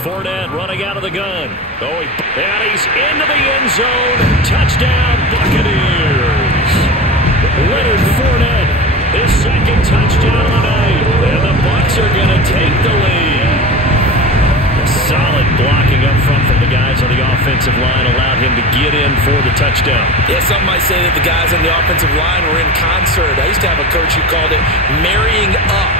Fournette running out of the gun. Oh, and he's into the end zone. Touchdown, Buccaneers. Leonard Fournette, his 2nd touchdown of the night. And the Bucs are going to take the lead. Solid blocking up front from the guys on the offensive line allowed him to get in for the touchdown. Yeah, some might say that the guys on the offensive line were in concert. I used to have a coach who called it marrying up.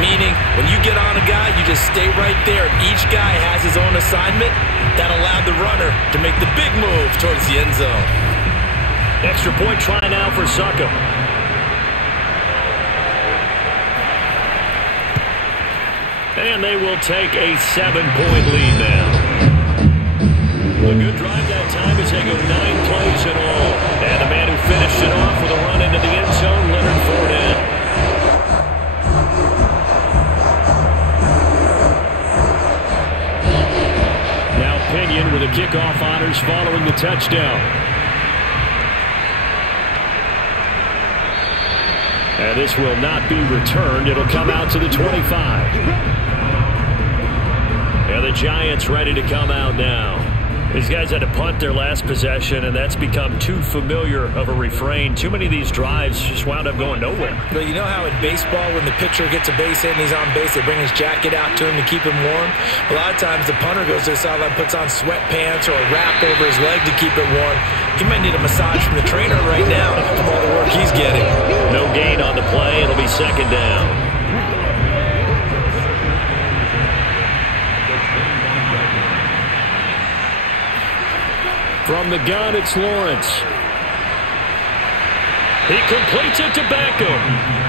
Meaning, when you get on a guy, you just stay right there. Each guy has his own assignment. That allowed the runner to make the big move towards the end zone. Extra point try now for Suckham. And they will take a 7-point lead now. A good drive that time as they go 9 plays in all. And the man who finished it off with a run into the end zone, Leonard Fournette. With the kickoff honors following the touchdown. And this will not be returned. It'll come out to the 25. And the Giants ready to come out now. These guys had to punt their last possession, and that's become too familiar of a refrain. Too many of these drives just wound up going nowhere. But you know how in baseball, when the pitcher gets a base hit and he's on base, they bring his jacket out to him to keep him warm? A lot of times the punter goes to the sideline, puts on sweatpants or a wrap over his leg to keep it warm. He might need a massage from the trainer right now from all the work he's getting. No gain on the play. It'll be 2nd down. From the gun, it's Lawrence. He completes it to Beckham.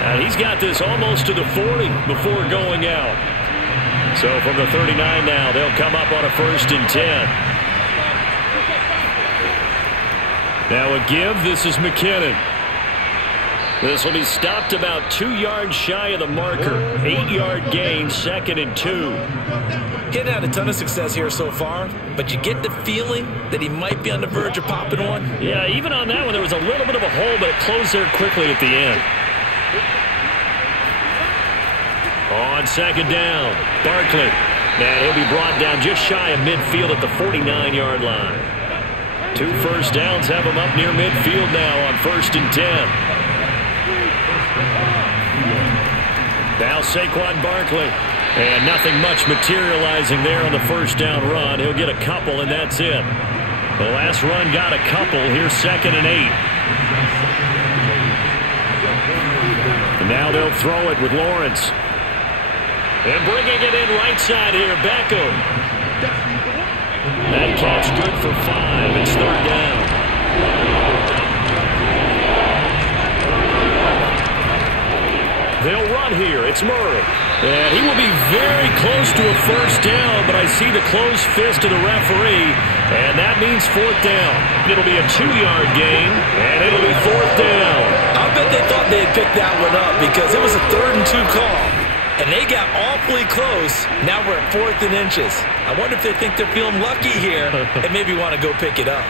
And he's got this almost to the 40 before going out. So from the 39 now, they'll come up on a 1st and 10. Now a give. This is McKinnon. This will be stopped about 2 yards shy of the marker. 8-yard gain, 2nd and 2. He's had a ton of success here so far, but you get the feeling that he might be on the verge of popping one. Yeah, even on that one, there was a little bit of a hole, but it closed there quickly at the end. On 2nd down, Barkley. And he'll be brought down just shy of midfield at the 49-yard line. 2 first downs have them up near midfield now on 1st and 10. Now Saquon Barkley. And nothing much materializing there on the 1st down run. He'll get a couple, and that's it. The last run got a couple. Here's 2nd and 8. And now they'll throw it with Lawrence. And bringing it in right side here, Beckham. That catch good for 5. It's 3rd down. They'll run here. It's Murray. And he will be very close to a 1st down, but I see the closed fist of the referee, and that means 4th down. It'll be a 2-yard gain, and it'll be 4th down. I bet they thought they had picked that one up because it was a 3rd and 2 call, and they got awfully close. Now we're at 4th and inches. I wonder if they think they're feeling lucky here and maybe want to go pick it up.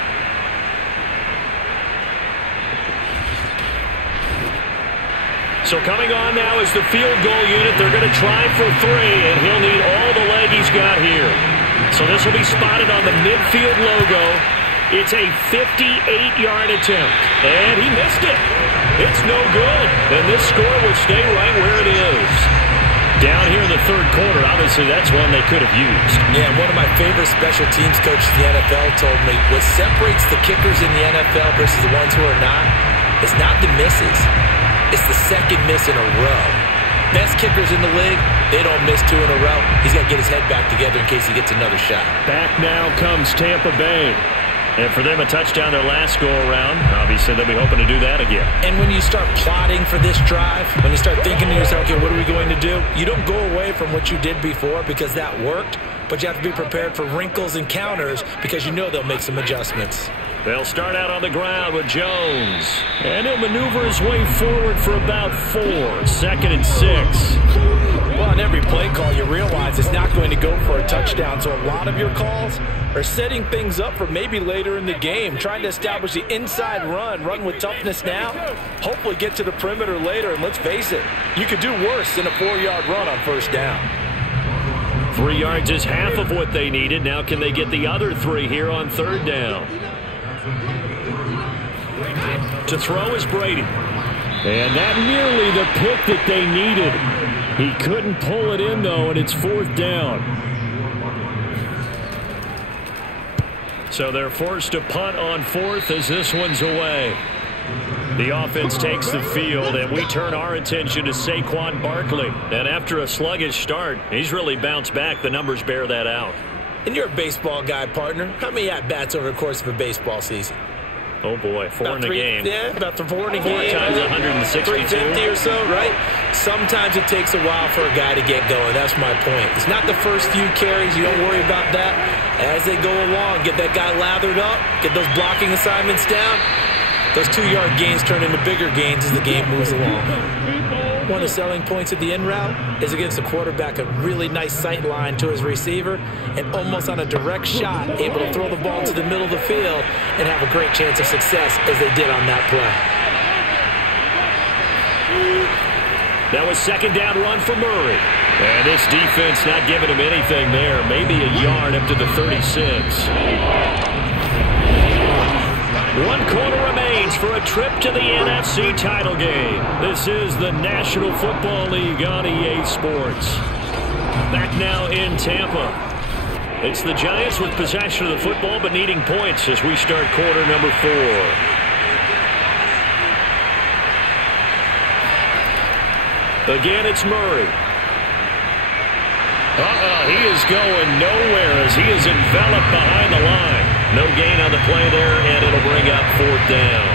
So coming on now is the field goal unit. They're going to try for 3, and he'll need all the leg he's got here. So this will be spotted on the midfield logo. It's a 58-yard attempt, and he missed it. It's no good, and this score will stay right where it is. Down here in the 3rd quarter, obviously that's one they could have used. Yeah, one of my favorite special teams coaches in the NFL told me what separates the kickers in the NFL versus the ones who are not is not the misses. It's the 2nd miss in a row. Best kickers in the league, they don't miss 2 in a row. He's got to get his head back together in case he gets another shot. Back now comes Tampa Bay. And for them, a touchdown their last go-around. Obviously, they'll be hoping to do that again. And when you start plotting for this drive, when you start thinking to yourself, okay, what are we going to do? You don't go away from what you did before because that worked, but you have to be prepared for wrinkles and counters because you know they'll make some adjustments. They'll start out on the ground with Jones. And he'll maneuver his way forward for about 4. 2nd and 6. Well, on every play call, you realize it's not going to go for a touchdown. So a lot of your calls are setting things up for maybe later in the game, trying to establish the inside run with toughness now, hopefully get to the perimeter later. And let's face it, you could do worse than a 4-yard run on 1st down. 3 yards is half of what they needed. Now can they get the other 3 here on 3rd down? To throw is Brady. And that nearly the pick that they needed. He couldn't pull it in, though, and it's 4th down. So they're forced to punt on 4th as this one's away. The offense takes the field, and we turn our attention to Saquon Barkley. And after a sluggish start, he's really bounced back. The numbers bear that out. And you're a baseball guy, partner. How many at-bats over the course of a baseball season? Oh, boy, 4 in a game. Yeah, about 4 in a game. 4 times 162. 350 or so, right? Sometimes it takes a while for a guy to get going. That's my point. It's not the first few carries. You don't worry about that. As they go along, get that guy lathered up, get those blocking assignments down. Those 2-yard gains turn into bigger gains as the game moves along. One of the selling points of the in route is against the quarterback, a really nice sight line to his receiver, and almost on a direct shot, able to throw the ball to the middle of the field and have a great chance of success as they did on that play. That was 2nd down run for Murray. And this defense not giving him anything there. Maybe a yard up to the 36. 1 quarter remains for a trip to the NFC title game. This is the National Football League on EA Sports. Back now in Tampa. It's the Giants with possession of the football but needing points as we start quarter number 4. Again, it's Murray. He is going nowhere as he is enveloped behind the line. No gain on the play there, and it'll bring up 4th down.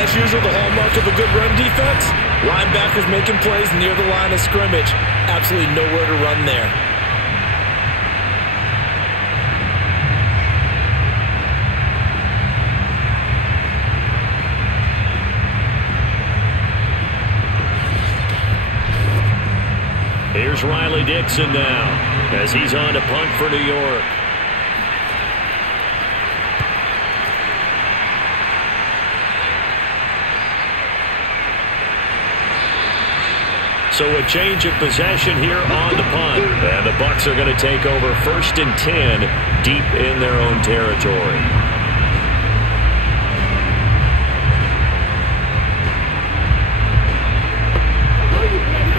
As usual, the hallmark of a good run defense, linebackers making plays near the line of scrimmage. Absolutely nowhere to run there. Here's Riley Dixon now as he's on to punt for New York. So a change of possession here on the punt. And the Bucs are going to take over 1st and 10 deep in their own territory.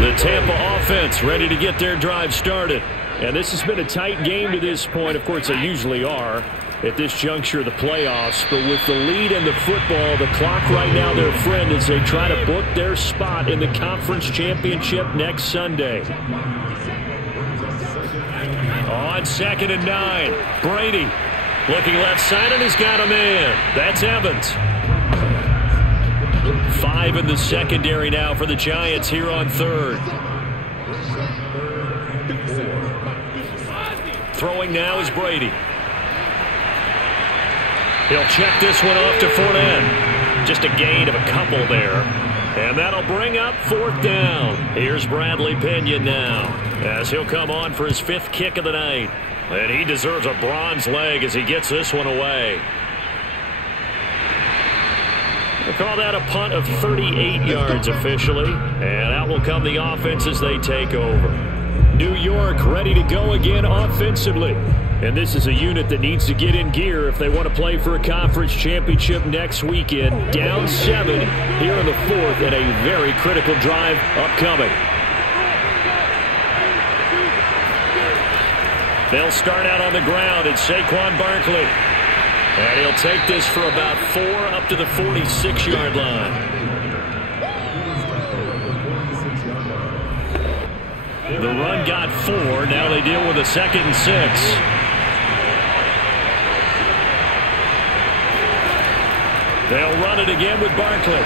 The Tampa offense ready to get their drive started. And this has been a tight game to this point. Of course, they usually are at this juncture of the playoffs. But with the lead in the football, the clock right now, their friend, as they try to book their spot in the conference championship next Sunday. On 2nd and 9, Brady looking left side, and he's got a man. That's Evans. 5 in the secondary now for the Giants here on 3rd. Throwing now is Brady. He'll check this one off to Fournette. Just a gain of a couple there. And that'll bring up 4th down. Here's Bradley Pinion now, as he'll come on for his 5th kick of the night. And he deserves a bronze leg as he gets this one away. We'll call that a punt of 38 yards officially. And out will come the offense as they take over. New York ready to go again offensively. And this is a unit that needs to get in gear if they want to play for a conference championship next weekend. Down 7 here in the 4th, and a very critical drive upcoming. They'll start out on the ground. It's Saquon Barkley. And he'll take this for about 4 up to the 46-yard line. The run got 4. Now they deal with a 2nd and 6. They'll run it again with Barkley.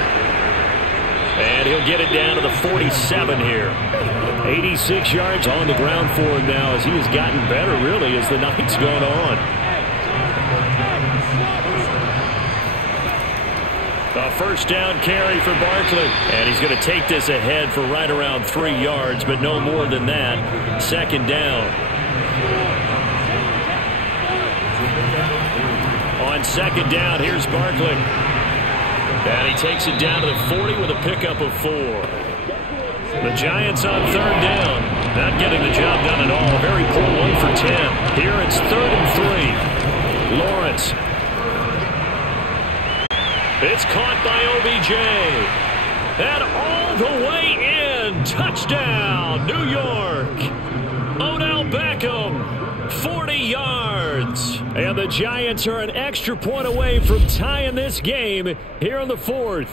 And he'll get it down to the 47 here. 86 yards on the ground for him now, as he has gotten better, really, as the night's gone on. A 1st down carry for Barkley. And he's going to take this ahead for right around 3 yards, but no more than that. 2nd down. On 2nd down, here's Barkley. And he takes it down to the 40 with a pickup of 4. The Giants on 3rd down. Not getting the job done at all. A very poor 1 for 10. Here it's 3rd and 3. Lawrence. It's caught by OBJ. And all the way in. Touchdown, New York. Odell Beckham. 40 yards. And the Giants are an extra point away from tying this game here in the 4th.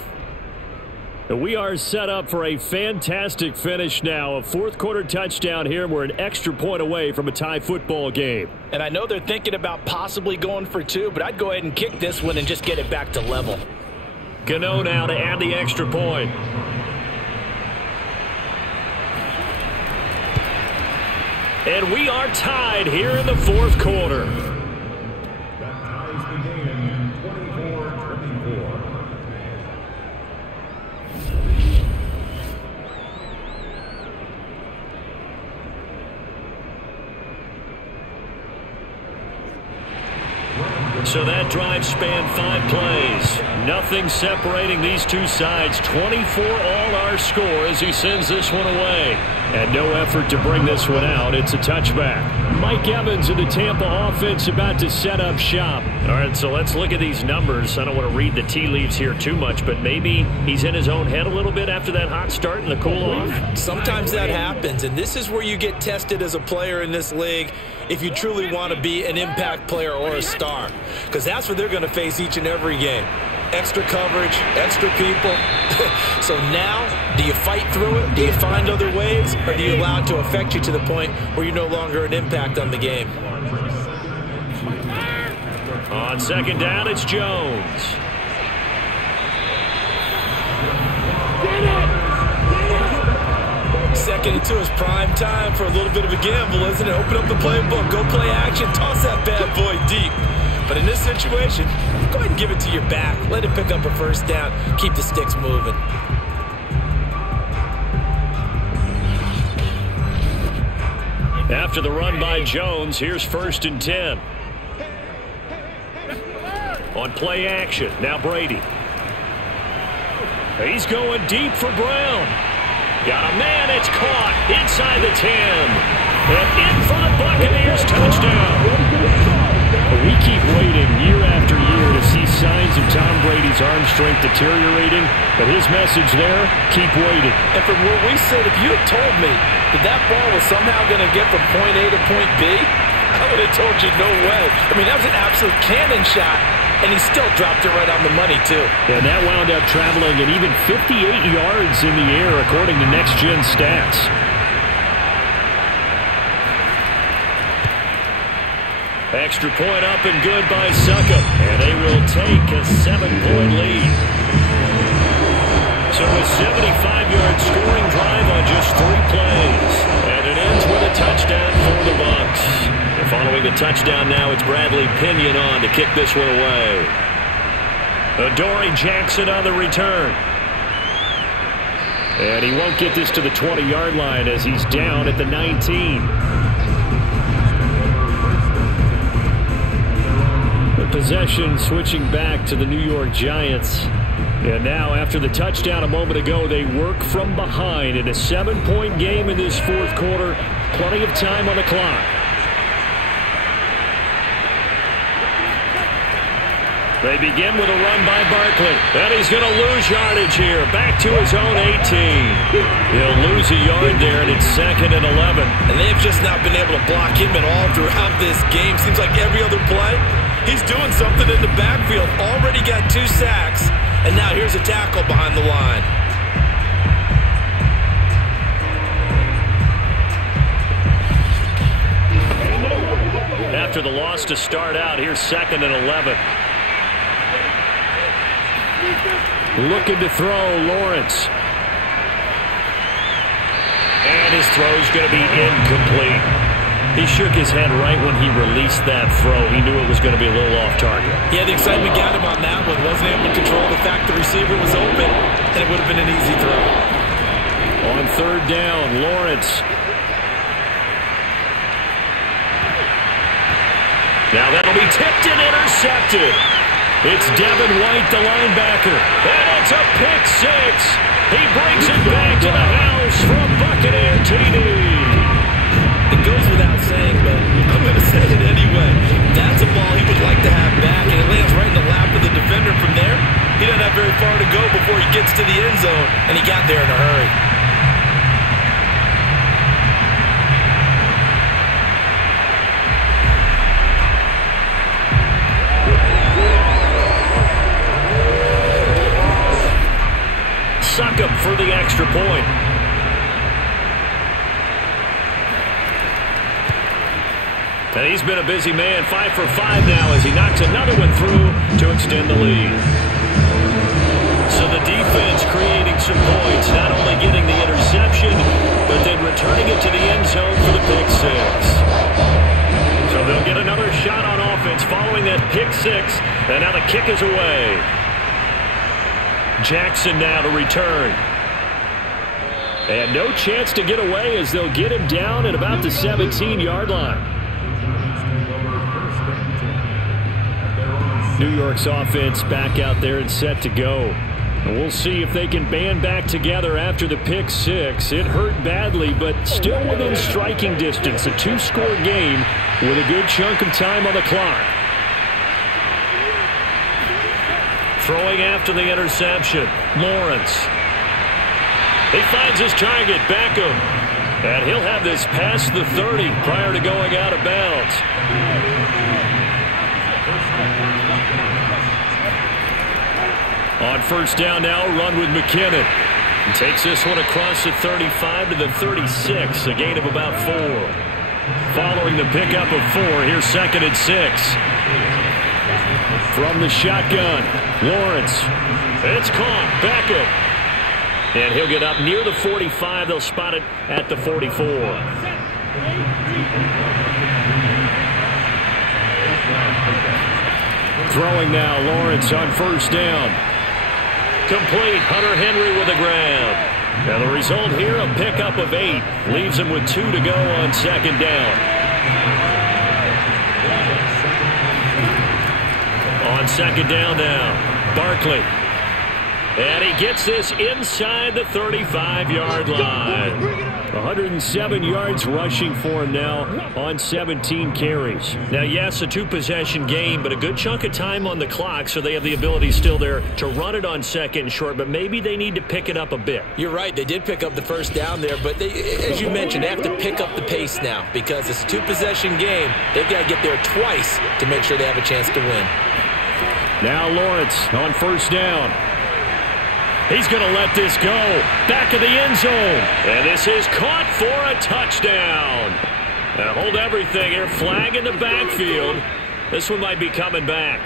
We are set up for a fantastic finish now. A 4th quarter touchdown here. We're an extra point away from a tie football game. And I know they're thinking about possibly going for 2, but I'd go ahead and kick this one and just get it back to level. Gano now to add the extra point. And we are tied here in the 4th quarter. So that drive spanned 5 plays. Nothing separating these two sides. 24 all our score as he sends this one away. And no effort to bring this one out. It's a touchback. Mike Evans of the Tampa offense about to set up shop. All right, so let's look at these numbers. I don't want to read the tea leaves here too much, but maybe he's in his own head a little bit after that hot start and the cool-off. Sometimes that happens, and this is where you get tested as a player in this league if you truly want to be an impact player or a star, because that's what they're going to face each and every game. Extra coverage, extra people. So now, do you fight through it? Do you find other ways? Or do you allow it to affect you to the point where you're no longer an impact on the game? On 2nd down, it's Jones. Second and 2 is prime time for a little bit of a gamble, isn't it? Open up the playbook, go play action, toss that bad boy deep. But in this situation, go ahead and give it to your back. Let it pick up a 1st down. Keep the sticks moving. After the run by Jones, here's 1st and 10. On play action, now Brady. He's going deep for Brown. Got a man, it's caught inside the 10. And in for the Buccaneers touchdown. We keep waiting year after year to see signs of Tom Brady's arm strength deteriorating, but his message there, keep waiting. And from where we sit, if you had told me that ball was somehow going to get from point A to point B, I would have told you no way. I mean, that was an absolute cannon shot, and he still dropped it right on the money, too. And that wound up traveling an even 58 yards in the air, according to Next Gen Stats. Extra point up and good by Succop. And they will take a 7-point lead. So a 75-yard scoring drive on just 3 plays. And it ends with a touchdown for the Bucs. And following the touchdown now, it's Bradley Pinion on to kick this one away. Adoree Jackson on the return. And he won't get this to the 20-yard line as he's down at the 19. Possession switching back to the New York Giants. And now after the touchdown a moment ago, they work from behind in a 7-point game in this fourth quarter. Plenty of time on the clock. They begin with a run by Barkley. And he's going to lose yardage here. Back to his own 18. He'll lose a yard there, and it's 2nd and 11. And they've just not been able to block him at all throughout this game. Seems like every other play, he's doing something in the backfield. Already got 2 sacks, and now here's a tackle behind the line. After the loss to start out, here's 2nd and 11. Looking to throw, Lawrence. And his throw's going to be incomplete. He shook his head right when he released that throw. He knew it was going to be a little off target. Yeah, the excitement got him on that one. Wasn't able to control the fact the receiver was open, and it would have been an easy throw. On 3rd down, Lawrence. Now that'll be tipped and intercepted. It's Devin White, the linebacker. And it's a pick 6. He brings it back to the house from Buccaneer TD. It goes without saying, but I'm going to say it anyway. That's a ball he would like to have back, and it lands right in the lap of the defender. From there, he doesn't have very far to go before he gets to the end zone, and he got there in a hurry. Succop for the extra point. And he's been a busy man, 5 for 5 now as he knocks another one through to extend the lead. So the defense creating some points, not only getting the interception, but then returning it to the end zone for the pick 6. So they'll get another shot on offense following that pick 6, and now the kick is away. Jackson now to return. And no chance to get away as they'll get him down at about the 17-yard line. New York's offense back out there and set to go. And we'll see if they can band back together after the pick 6. It hurt badly, but still within striking distance. A 2-score game with a good chunk of time on the clock. Throwing after the interception, Lawrence. He finds his target, Beckham. And he'll have this past the 30 prior to going out of bounds. On 1st down now, run with McKinnon. He takes this one across the 35 to the 36, a gain of about 4. Following the pickup of 4, here's 2nd and 6. From the shotgun, Lawrence. It's caught. Beckham. And he'll get up near the 45. They'll spot it at the 44. Throwing now, Lawrence on 1st down. Complete. Hunter Henry with a grab. Now the result here, a pickup of 8. Leaves him with 2 to go on 2nd down. On 2nd down now, Barkley. And he gets this inside the 35-yard line. 107 yards rushing for him now on 17 carries. Now, yes, a two-possession game, but a good chunk of time on the clock, so they have the ability still there to run it on second and short, but maybe they need to pick it up a bit. You're right. They did pick up the first down there, but as you mentioned, they have to pick up the pace now because it's a two-possession game. They've got to get there twice to make sure they have a chance to win. Now Lawrence on first down. He's going to let this go. Back of the end zone. And this is caught for a touchdown. Now hold everything here. Flag in the backfield. This one might be coming back.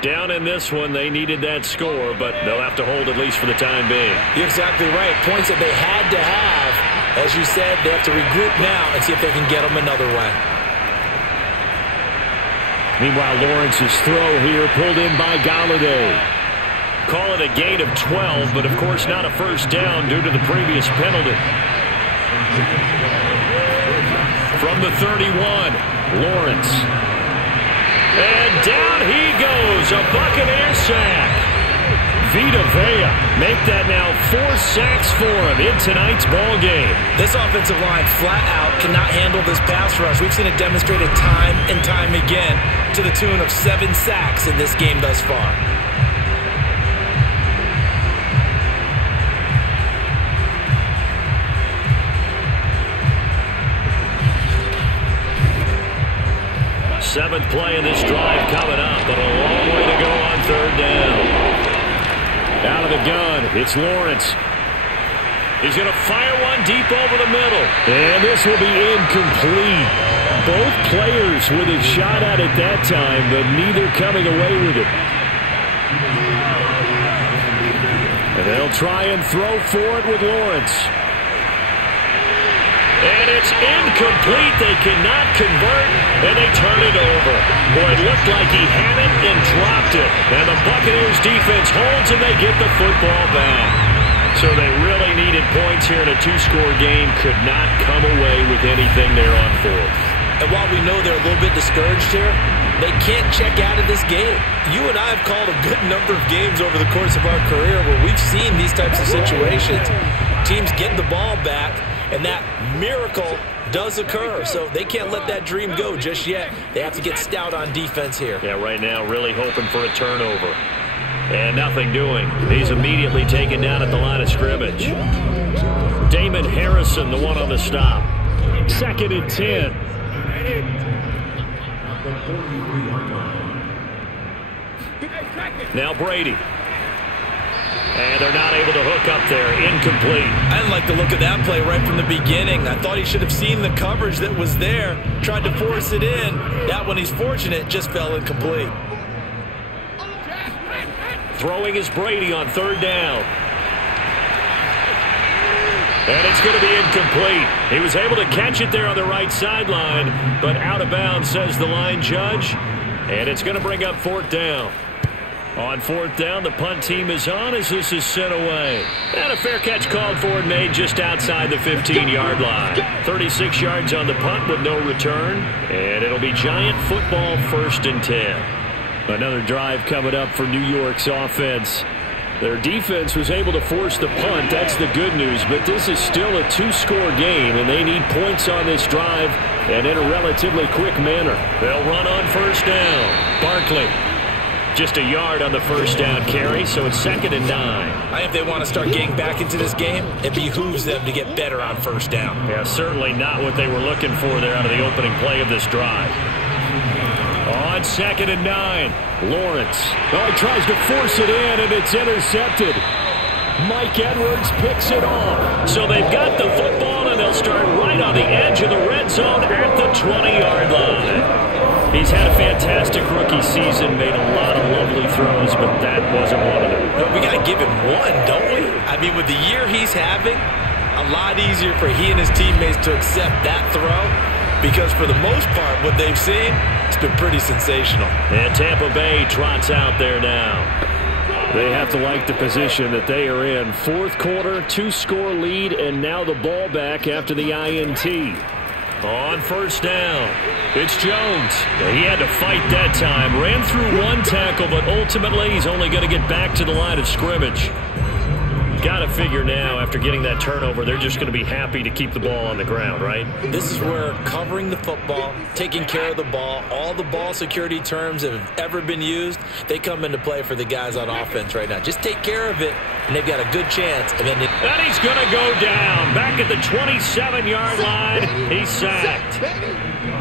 Down in this one, they needed that score, but they'll have to hold at least for the time being. You're exactly right. Points that they had to have. As you said, they have to regroup now and see if they can get them another way. Meanwhile, Lawrence's throw here pulled in by Galladay. Call it a gain of 12, but of course not a first down due to the previous penalty. From the 31, Lawrence. And down he goes, a Buccaneer sack. Vita Vea make that now 4 sacks for him in tonight's ball game. This offensive line flat out cannot handle this pass rush. We've seen it demonstrated time and time again to the tune of 7 sacks in this game thus far. Seventh play in this drive coming up, but a long way to go on third down. Out of the gun, it's Lawrence. He's going to fire one deep over the middle. And this will be incomplete. Both players with a shot at it that time, but neither coming away with it. And they'll try and throw for it with Lawrence. And it's incomplete. They cannot convert, and they turn it over. Boy, it looked like he had it and dropped it. And the Buccaneers defense holds, and they get the football back. So they really needed points here in a 2-score game. Could not come away with anything there on fourth. And while we know they're a little bit discouraged here, they can't check out of this game. You and I have called a good number of games over the course of our career where we've seen these types of situations. Teams get the ball back, and that miracle does occur. So they can't let that dream go just yet. They have to get stout on defense here. Yeah, right now really hoping for a turnover. And nothing doing. He's immediately taken down at the line of scrimmage. Damon Harrison, the one on the stop. 2nd and 10. Now Brady. And they're not able to hook up there. Incomplete. I didn't like the look of that play right from the beginning. I thought he should have seen the coverage that was there, tried to force it in. That one, he's fortunate, just fell incomplete. Throwing is Brady on third down. And it's going to be incomplete. He was able to catch it there on the right sideline, but out of bounds, says the line judge. And it's going to bring up fourth down. On fourth down, the punt team is on as this is sent away. And a fair catch called for and made just outside the 15-yard line. 36 yards on the punt with no return. And it'll be Giant football 1st and 10. Another drive coming up for New York's offense. Their defense was able to force the punt. That's the good news. But this is still a 2-score game, and they need points on this drive and in a relatively quick manner. They'll run on first down. Barkley. Just a yard on the first down carry, so it's 2nd and 9. I think if they want to start getting back into this game, it behooves them to get better on first down. Yeah, certainly not what they were looking for there out of the opening play of this drive. On 2nd and 9, Lawrence. Oh, he tries to force it in, and it's intercepted. Mike Edwards picks it off. So they've got the football, and they'll start right on the edge of the red zone at the 20-yard line. He's had a fantastic rookie season, made a lot of lovely throws, but that wasn't one of them. But we got to give him one, don't we? I mean, with the year he's having, a lot easier for he and his teammates to accept that throw because for the most part, what they've seen, it's been pretty sensational. And Tampa Bay trots out there now. They have to like the position that they are in. Fourth quarter, 2-score lead, and now the ball back after the INT. On first down, it's Jones. He had to fight that time. Ran through one tackle, but ultimately he's only going to get back to the line of scrimmage. Got to figure now, after getting that turnover, they're just going to be happy to keep the ball on the ground, right? This is where covering the football, taking care of the ball, all the ball security terms that have ever been used, they come into play for the guys on offense right now. Just take care of it, and they've got a good chance. And he's going to go down. Back at the 27-yard line, he's sacked.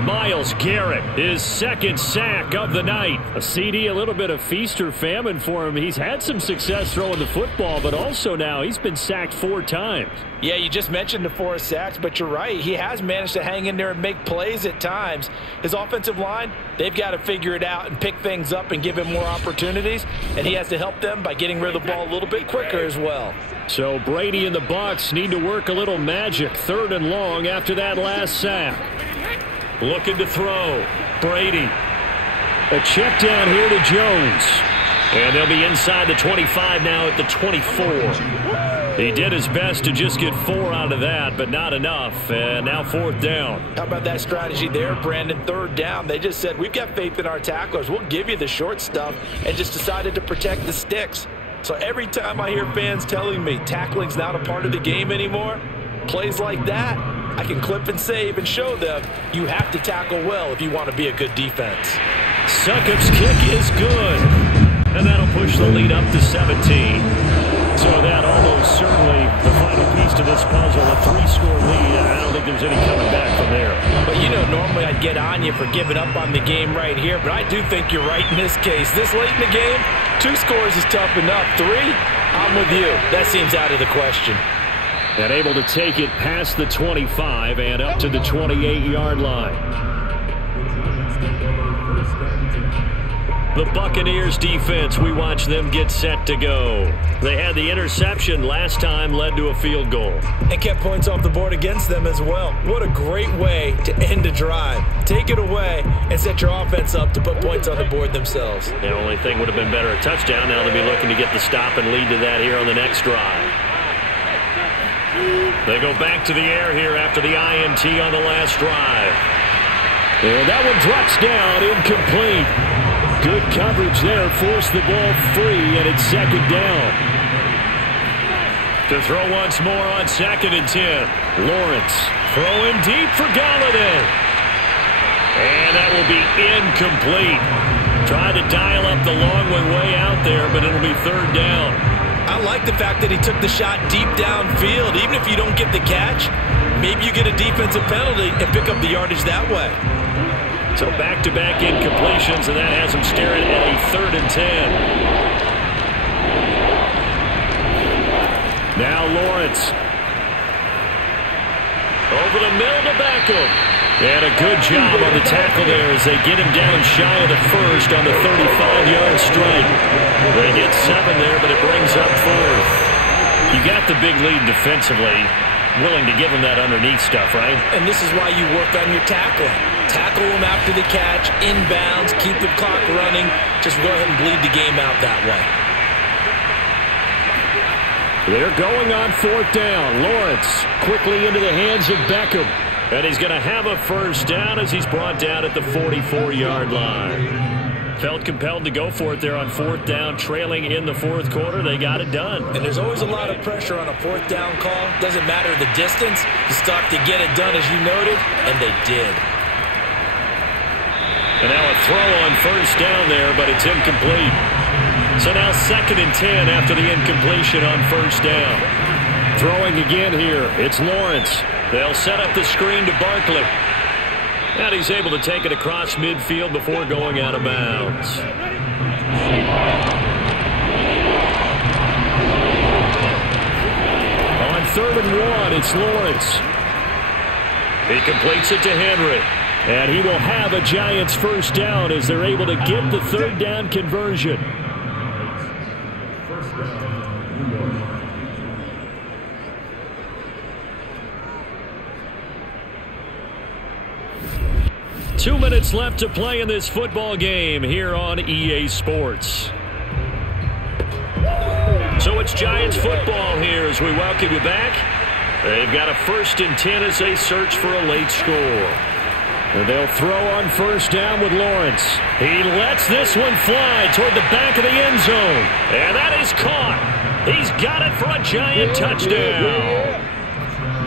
Myles Garrett, his second sack of the night. A CD, a little bit of feast or famine for him. He's had some success throwing the football, but also now he's been sacked 4 times. Yeah, you just mentioned the 4 sacks, but you're right. He has managed to hang in there and make plays at times. His offensive line, they've got to figure it out and pick things up and give him more opportunities, and he has to help them by getting rid of the ball a little bit quicker as well. So Brady and the BUCCS need to work a little magic. 3rd and long after that last sack. Looking to throw. Brady. A check down here to Jones. And they'll be inside the 25 now at the 24. He did his best to just get 4 out of that, but not enough. And now 4th down. How about that strategy there, Brandon? 3rd down. They just said, we've got faith in our tacklers. We'll give you the short stuff, and just decided to protect the sticks. So every time I hear fans telling me tackling's not a part of the game anymore, plays like that, I can clip and save and show them you have to tackle well if you want to be a good defense. Succop's kick is good. And that'll push the lead up to 17. So that almost certainly the final piece to this puzzle, a 3-score lead. I don't think there's any coming back from there. But you know, normally I'd get on you for giving up on the game right here, but I do think you're right in this case. This late in the game, 2 scores is tough enough. 3, I'm with you. That seems out of the question. And able to take it past the 25 and up to the 28-yard line. The Buccaneers defense, we watch them get set to go. They had the interception last time, led to a field goal. And kept points off the board against them as well. What a great way to end a drive. Take it away and set your offense up to put points on the board themselves. The only thing would have been better, a touchdown. Now they'll be looking to get the stop and lead to that here on the next drive. They go back to the air here after the INT on the last drive. And that one drops down, incomplete. Good coverage there, forced the ball free, and it's 2nd down. To throw once more on 2nd and 10. Lawrence throwing deep for Galladay. And that will be incomplete. Tried to dial up the long way out there, but it'll be 3rd down. I like the fact that he took the shot deep downfield. Even if you don't get the catch, maybe you get a defensive penalty and pick up the yardage that way. So back-to-back incompletions, and that has him staring at a 3rd and 10. Now Lawrence. Over the middle to Beckham. And a good job on the tackle there as they get him down shy of the 1st on the 35-yard strike. They get 7 there, but it brings up 4th. You got the big lead defensively. Willing to give him that underneath stuff, right? And this is why you work on your tackling. Tackle him after the catch, inbounds, keep the clock running. Just go ahead and bleed the game out that way. They're going on 4th down. Lawrence quickly into the hands of Beckham. And he's going to have a 1st down as he's brought down at the 44-yard line. Felt compelled to go for it there on 4th down, trailing in the 4th quarter. They got it done. And there's always a lot of pressure on a 4th down call. Doesn't matter the distance. You stop to get it done, as you noted, and they did. And now a throw on 1st down there, but it's incomplete. So now 2nd and 10 after the incompletion on 1st down. Throwing again here, it's Lawrence. They'll set up the screen to Barkley. And he's able to take it across midfield before going out of bounds. On 3rd and 1, it's Lawrence. He completes it to Henry. And he will have a Giants 1st down as they're able to get the 3rd down conversion. Two minutes left to play in this football game here on EA Sports. So it's Giants football here as we welcome you back. They've got a 1st and 10 as they search for a late score. And they'll throw on 1st down with Lawrence. He lets this one fly toward the back of the end zone. And that is caught. He's got it for a Giant touchdown.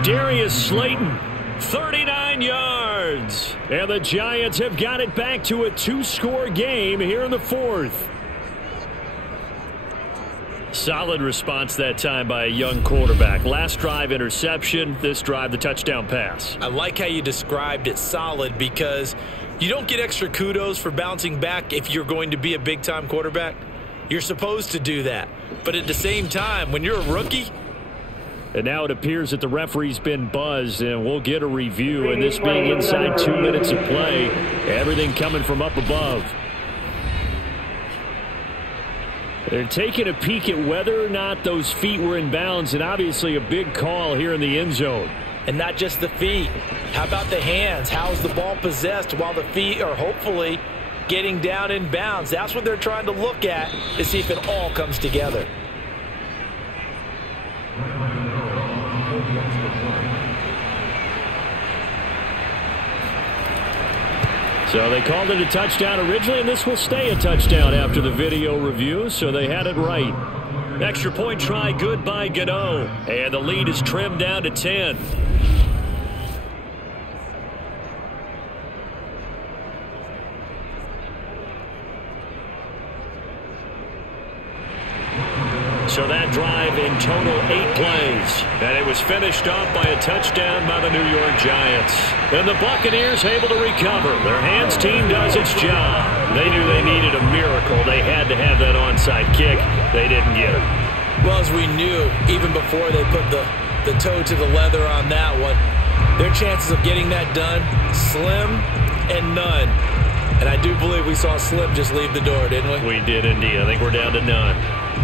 Darius Slayton, 39 yards. And the Giants have got it back to a 2-score game here in the 4th. Solid response that time by a young quarterback. Last drive, interception. This drive, the touchdown pass. I like how you described it, solid, because you don't get extra kudos for bouncing back if you're going to be a big-time quarterback. You're supposed to do that. But at the same time, when you're a rookie... And now it appears that the referee's been buzzed, and we'll get a review. And this being inside 2 minutes of play, everything coming from up above. They're taking a peek at whether or not those feet were in bounds, and obviously a big call here in the end zone. And not just the feet. How about the hands? How's the ball possessed while the feet are hopefully getting down in bounds? That's what they're trying to look at to see if it all comes together. So they called it a touchdown originally, and this will stay a touchdown after the video review, so they had it right. Extra point try, good by Gano. And the lead is trimmed down to 10. So that drive in total 8 plays. And it was finished off by a touchdown by the New York Giants. And the Buccaneers able to recover. Their hands team does its job. They knew they needed a miracle. They had to have that onside kick. They didn't get it. Well, as we knew, even before they put the toe to the leather on that one, their chances of getting that done, slim and none. And I do believe we saw Slim just leave the door, didn't we? We did indeed. I think we're down to none.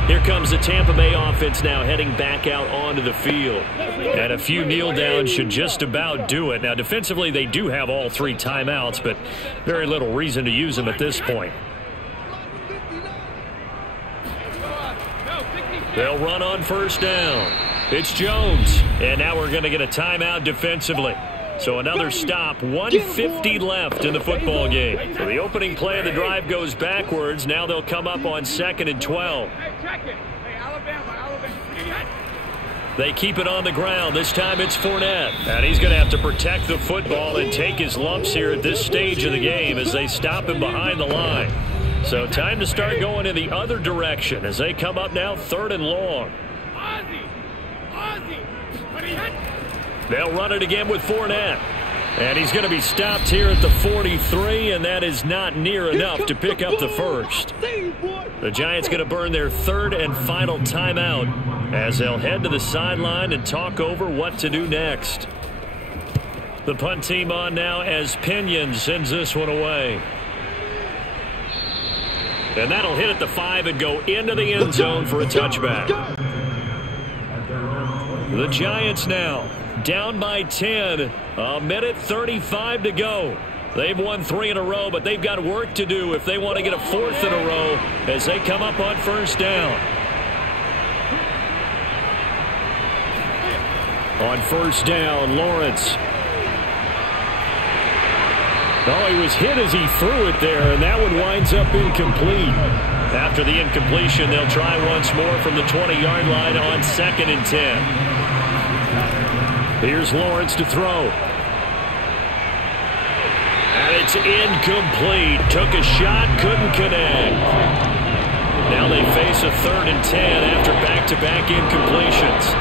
Here comes the Tampa Bay offense now heading back out onto the field. And a few kneel downs should just about do it. Now, defensively, they do have all 3 timeouts, but very little reason to use them at this point. They'll run on 1st down. It's Jones. And now we're going to get a timeout defensively. So another stop, 1:50 left in the football game. So the opening play of the drive goes backwards. Now they'll come up on 2nd and 12. They keep it on the ground. This time it's Fournette. And he's going to have to protect the football and take his lumps here at this stage of the game as they stop him behind the line. So time to start going in the other direction as they come up now 3rd and long. They'll run it again with Fournette. And he's going to be stopped here at the 43, and that is not near enough to pick up the first. The Giants going to burn their 3rd and final timeout as they'll head to the sideline and talk over what to do next. The punt team on now as Pinion sends this one away. And that'll hit at the 5 and go into the end zone for a touchback. The Giants now down by 10, 1:35 to go. They've won 3 in a row, but they've got work to do if they want to get a 4th in a row as they come up on 1st down. On 1st down, Lawrence. Oh, he was hit as he threw it there, and that one winds up incomplete. After the incompletion, they'll try once more from the 20-yard line on 2nd and 10. Here's Lawrence to throw. And it's incomplete. Took a shot, couldn't connect. Now they face a 3rd and 10 after back-to-back incompletions.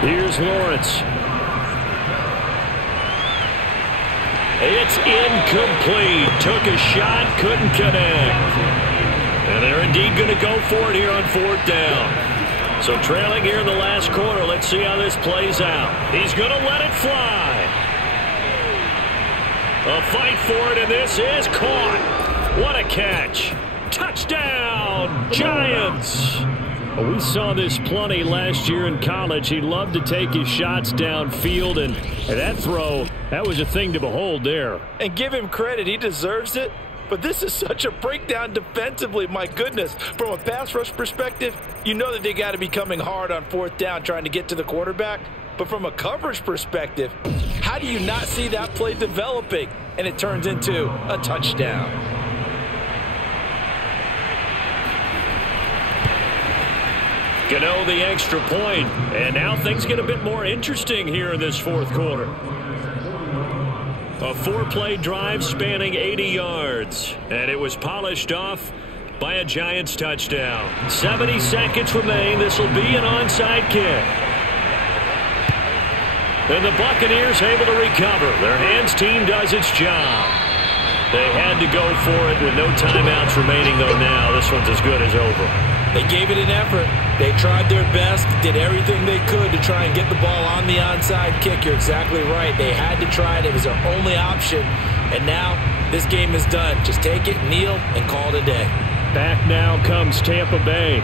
Here's Lawrence. It's incomplete. Took a shot, couldn't connect. And they're indeed going to go for it here on 4th down. So trailing here in the last quarter, let's see how this plays out. He's going to let it fly. A fight for it, and this is caught. What a catch. Touchdown, Giants. We saw this plenty last year in college. He loved to take his shots downfield, and that throw, that was a thing to behold there. And give him credit. He deserves it. But this is such a breakdown defensively. My goodness. From a pass rush perspective, you know that they got to be coming hard on 4th down trying to get to the quarterback. But from a coverage perspective, how do you not see that play developing and it turns into a touchdown? Gano the extra point, and now things get a bit more interesting here in this fourth quarter. A 4-play drive spanning 80 yards, and it was polished off by a Giants touchdown. 70 seconds remain. This will be an onside kick. And the Buccaneers able to recover. Their hands team does its job. They had to go for it with no timeouts remaining, though now this one's as good as over. They gave it an effort. They tried their best, did everything they could to try and get the ball on the onside kick. You're exactly right. They had to try it. It was their only option. And now this game is done. Just take it, kneel, and call it a day. Back now comes Tampa Bay.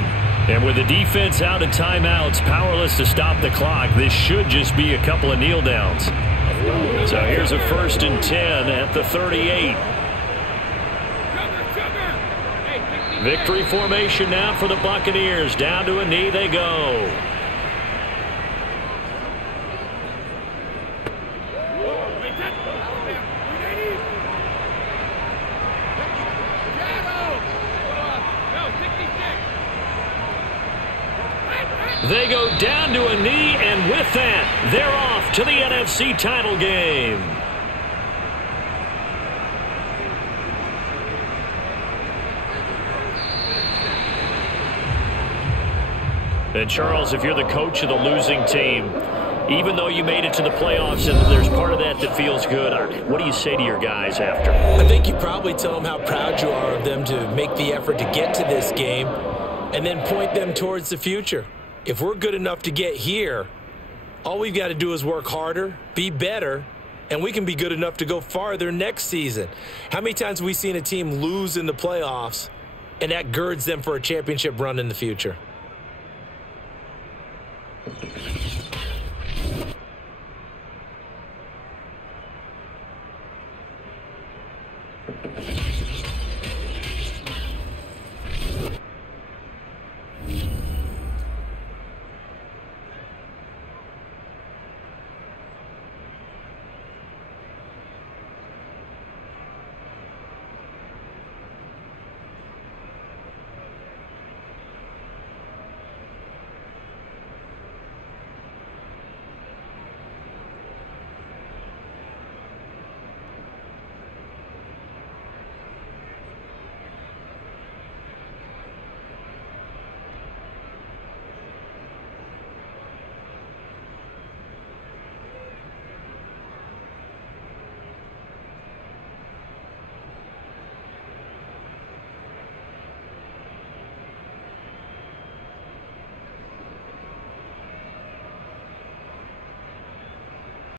And with the defense out of timeouts, powerless to stop the clock, this should just be a couple of kneel downs. So here's a 1st and 10 at the 38. Victory formation now for the Buccaneers. Down to a knee they go. They go down to a knee, and with that, they're off to the NFC title game. And Charles, if you're the coach of the losing team, even though you made it to the playoffs and there's part of that that feels good, what do you say to your guys after? I think you probably tell them how proud you are of them to make the effort to get to this game and then point them towards the future. If we're good enough to get here, all we've got to do is work harder, be better, and we can be good enough to go farther next season. How many times have we seen a team lose in the playoffs and that girds them for a championship run in the future?